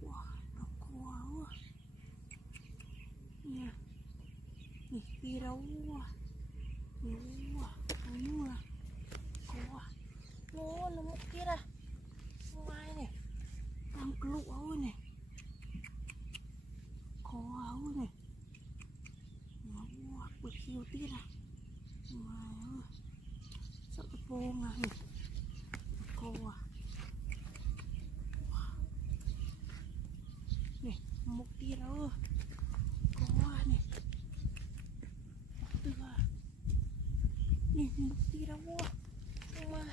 wow nó khô quá nè nè tí đâu quá mà quá nó là một kia ra ngoài này đang lụ áo này có áo này nó quá bực nhiều tiết à mà sợ cái bông à có à này một kia đó có này từ nè một tí đâu quá mà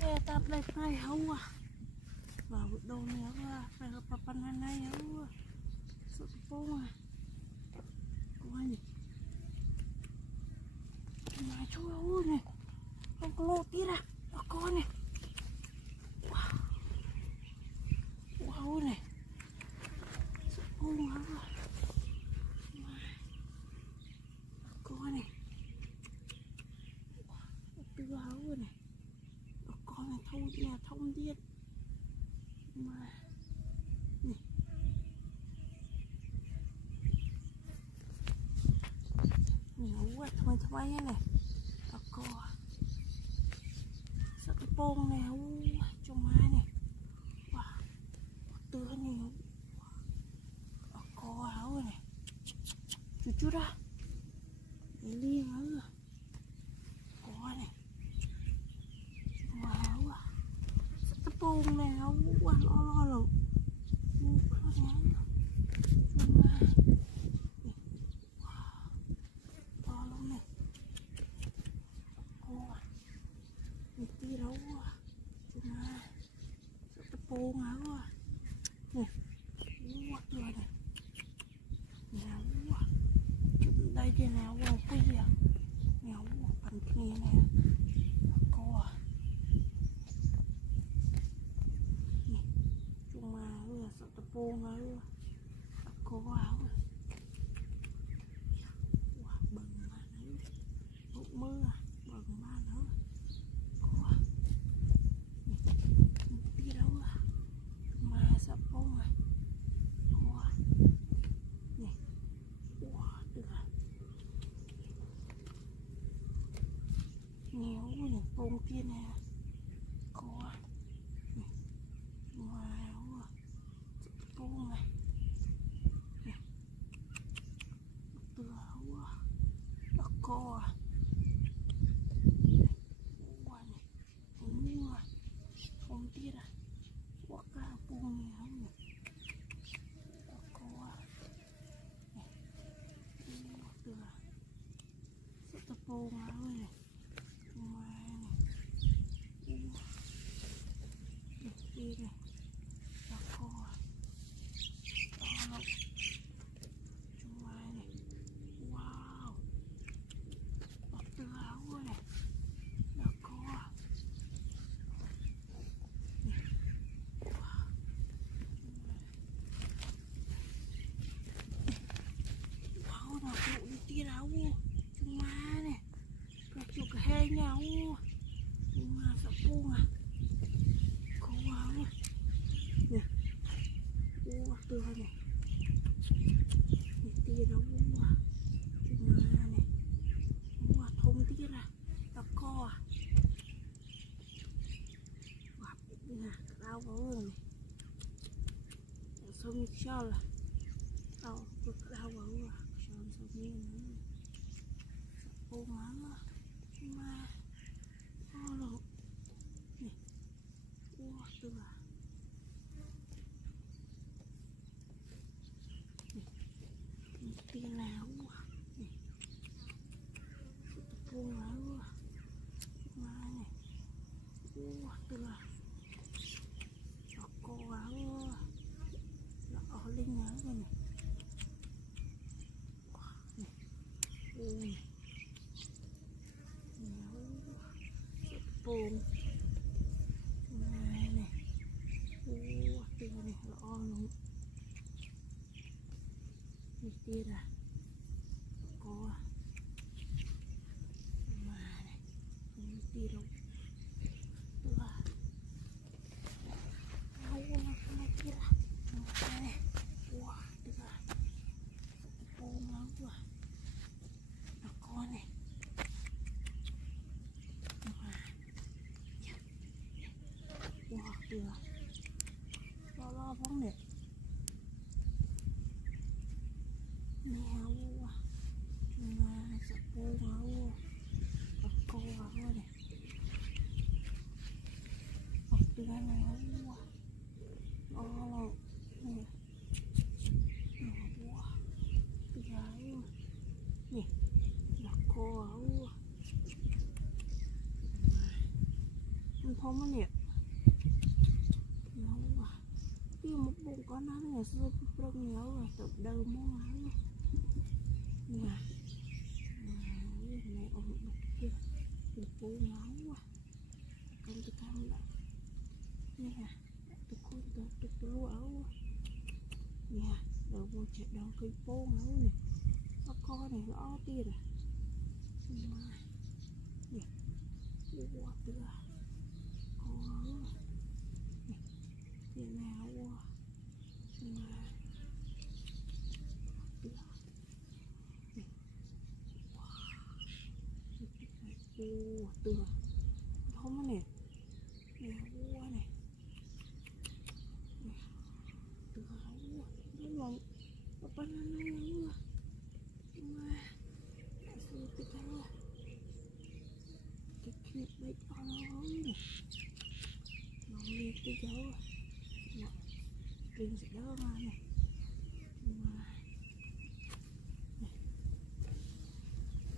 e tập đây phải không à vào bữa đầu nữa phải gặp bà pan này không sợ phố mà có gì mà chú ơi này không có lô tí ra nó con này wow wow này sợ phố mà có này tư áo này con này thâu nhà thông điên mà nè nhiều quá thôi thôi này có sợ cái bông này trong mai này wow tưa nhiều có áo này chút chút ra để liên áo rồi có này wow cái bông này quá lo rồi to lắm này tí đâu chúng ta cái bông áo nè quá tuyệt này bông ơi cô áo bừng mà nữa một mưa bừng mà nữa cô đi đâu mà sắp bông rồi cô nè wow được nhiều này bông kia nè cô wow bông này từ đó cô wow này mua bông kia à quá cả bông này cô từ sự tập bông này đi này là cô đó nó chúng mai này wow bọc từ áo này là cô wow wow nó tụ đi tia áo chúng mai này nó chụp cái hai nhau nhưng mà sắp buông à cô wow nè wow từ này tia nó buông à chúng mai này wow thông tia ra nó co à gặp nè đau vào này xong cho là đau cực đau vào rồi xong xong như nữa ô má mà ô lộ nè ô từ à tiền nào nè ô má mà này ô từ à cô áo ở linh áo rồi này ui bồn này này từ này lọ luôn đi tia à cô mà này không tia đâu từ à đâu mà tia à này wow từ à bồn lắm rồi nó con này wow từ lo bóng này mèo mà sắp bồn máu cô vào này từ này nó lo nè wow từ này nè là cô áo không có nè nó cái một bụng con nó là xưa rong nhớ rồi tự đầu mua áo nè này ông được kia được bố máu quá con từ cam đã nè từ con từ lúa áo nè đầu vô chạy đầu cây bố áo nè nó con này rõ tiền à nè wow từ cô nè tiền nào wow từ không có nè nè wow này từ đúng rồi apa namanya mà sự từ cái kia bay con nè nó đi cái dấu đừng sẽ đỡ mà này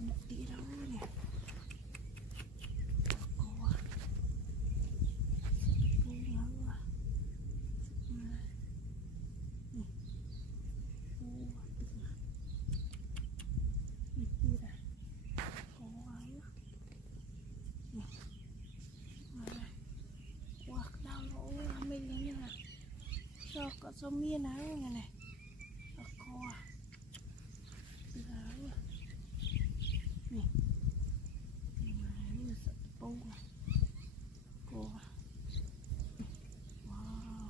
một tí đâu nè sao miên áo này này nó co từ áo nè này sợ bông này co wow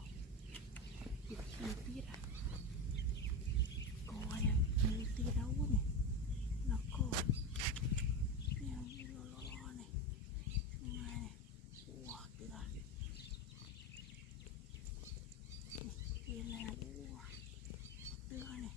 ít tiết à co này nhiều tiết áo này nó co neo lo này này wow từ áo kia này wow từ áo này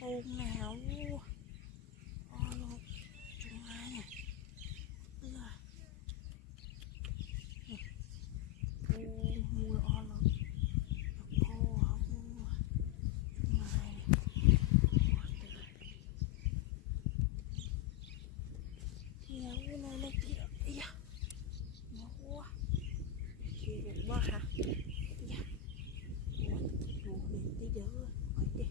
bông nào o lô chúng ai này mùi o lô cô hả mua chúng ai này nhiều nơi lên tí đó nó quá chị cũng ba hả dạ đủ đến tí giờ ở đây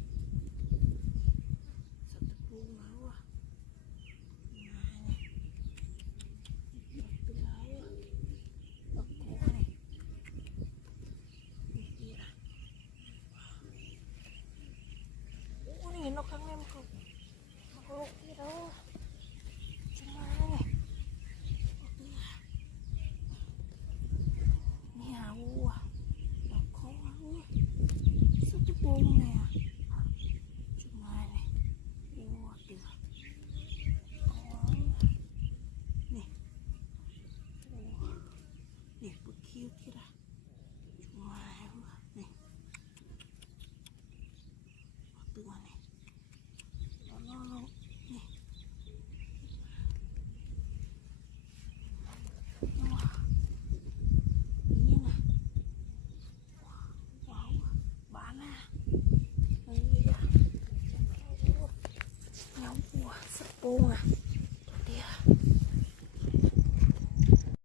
nó khăng em không nó có gì đâu chúng ai này nhà u nó khó sao cái bông này chúng ai này u được nè nè bự kiêu kia ra chúng ai nè từ này nó nè như này wow bán à đây à nhau của sắp bông à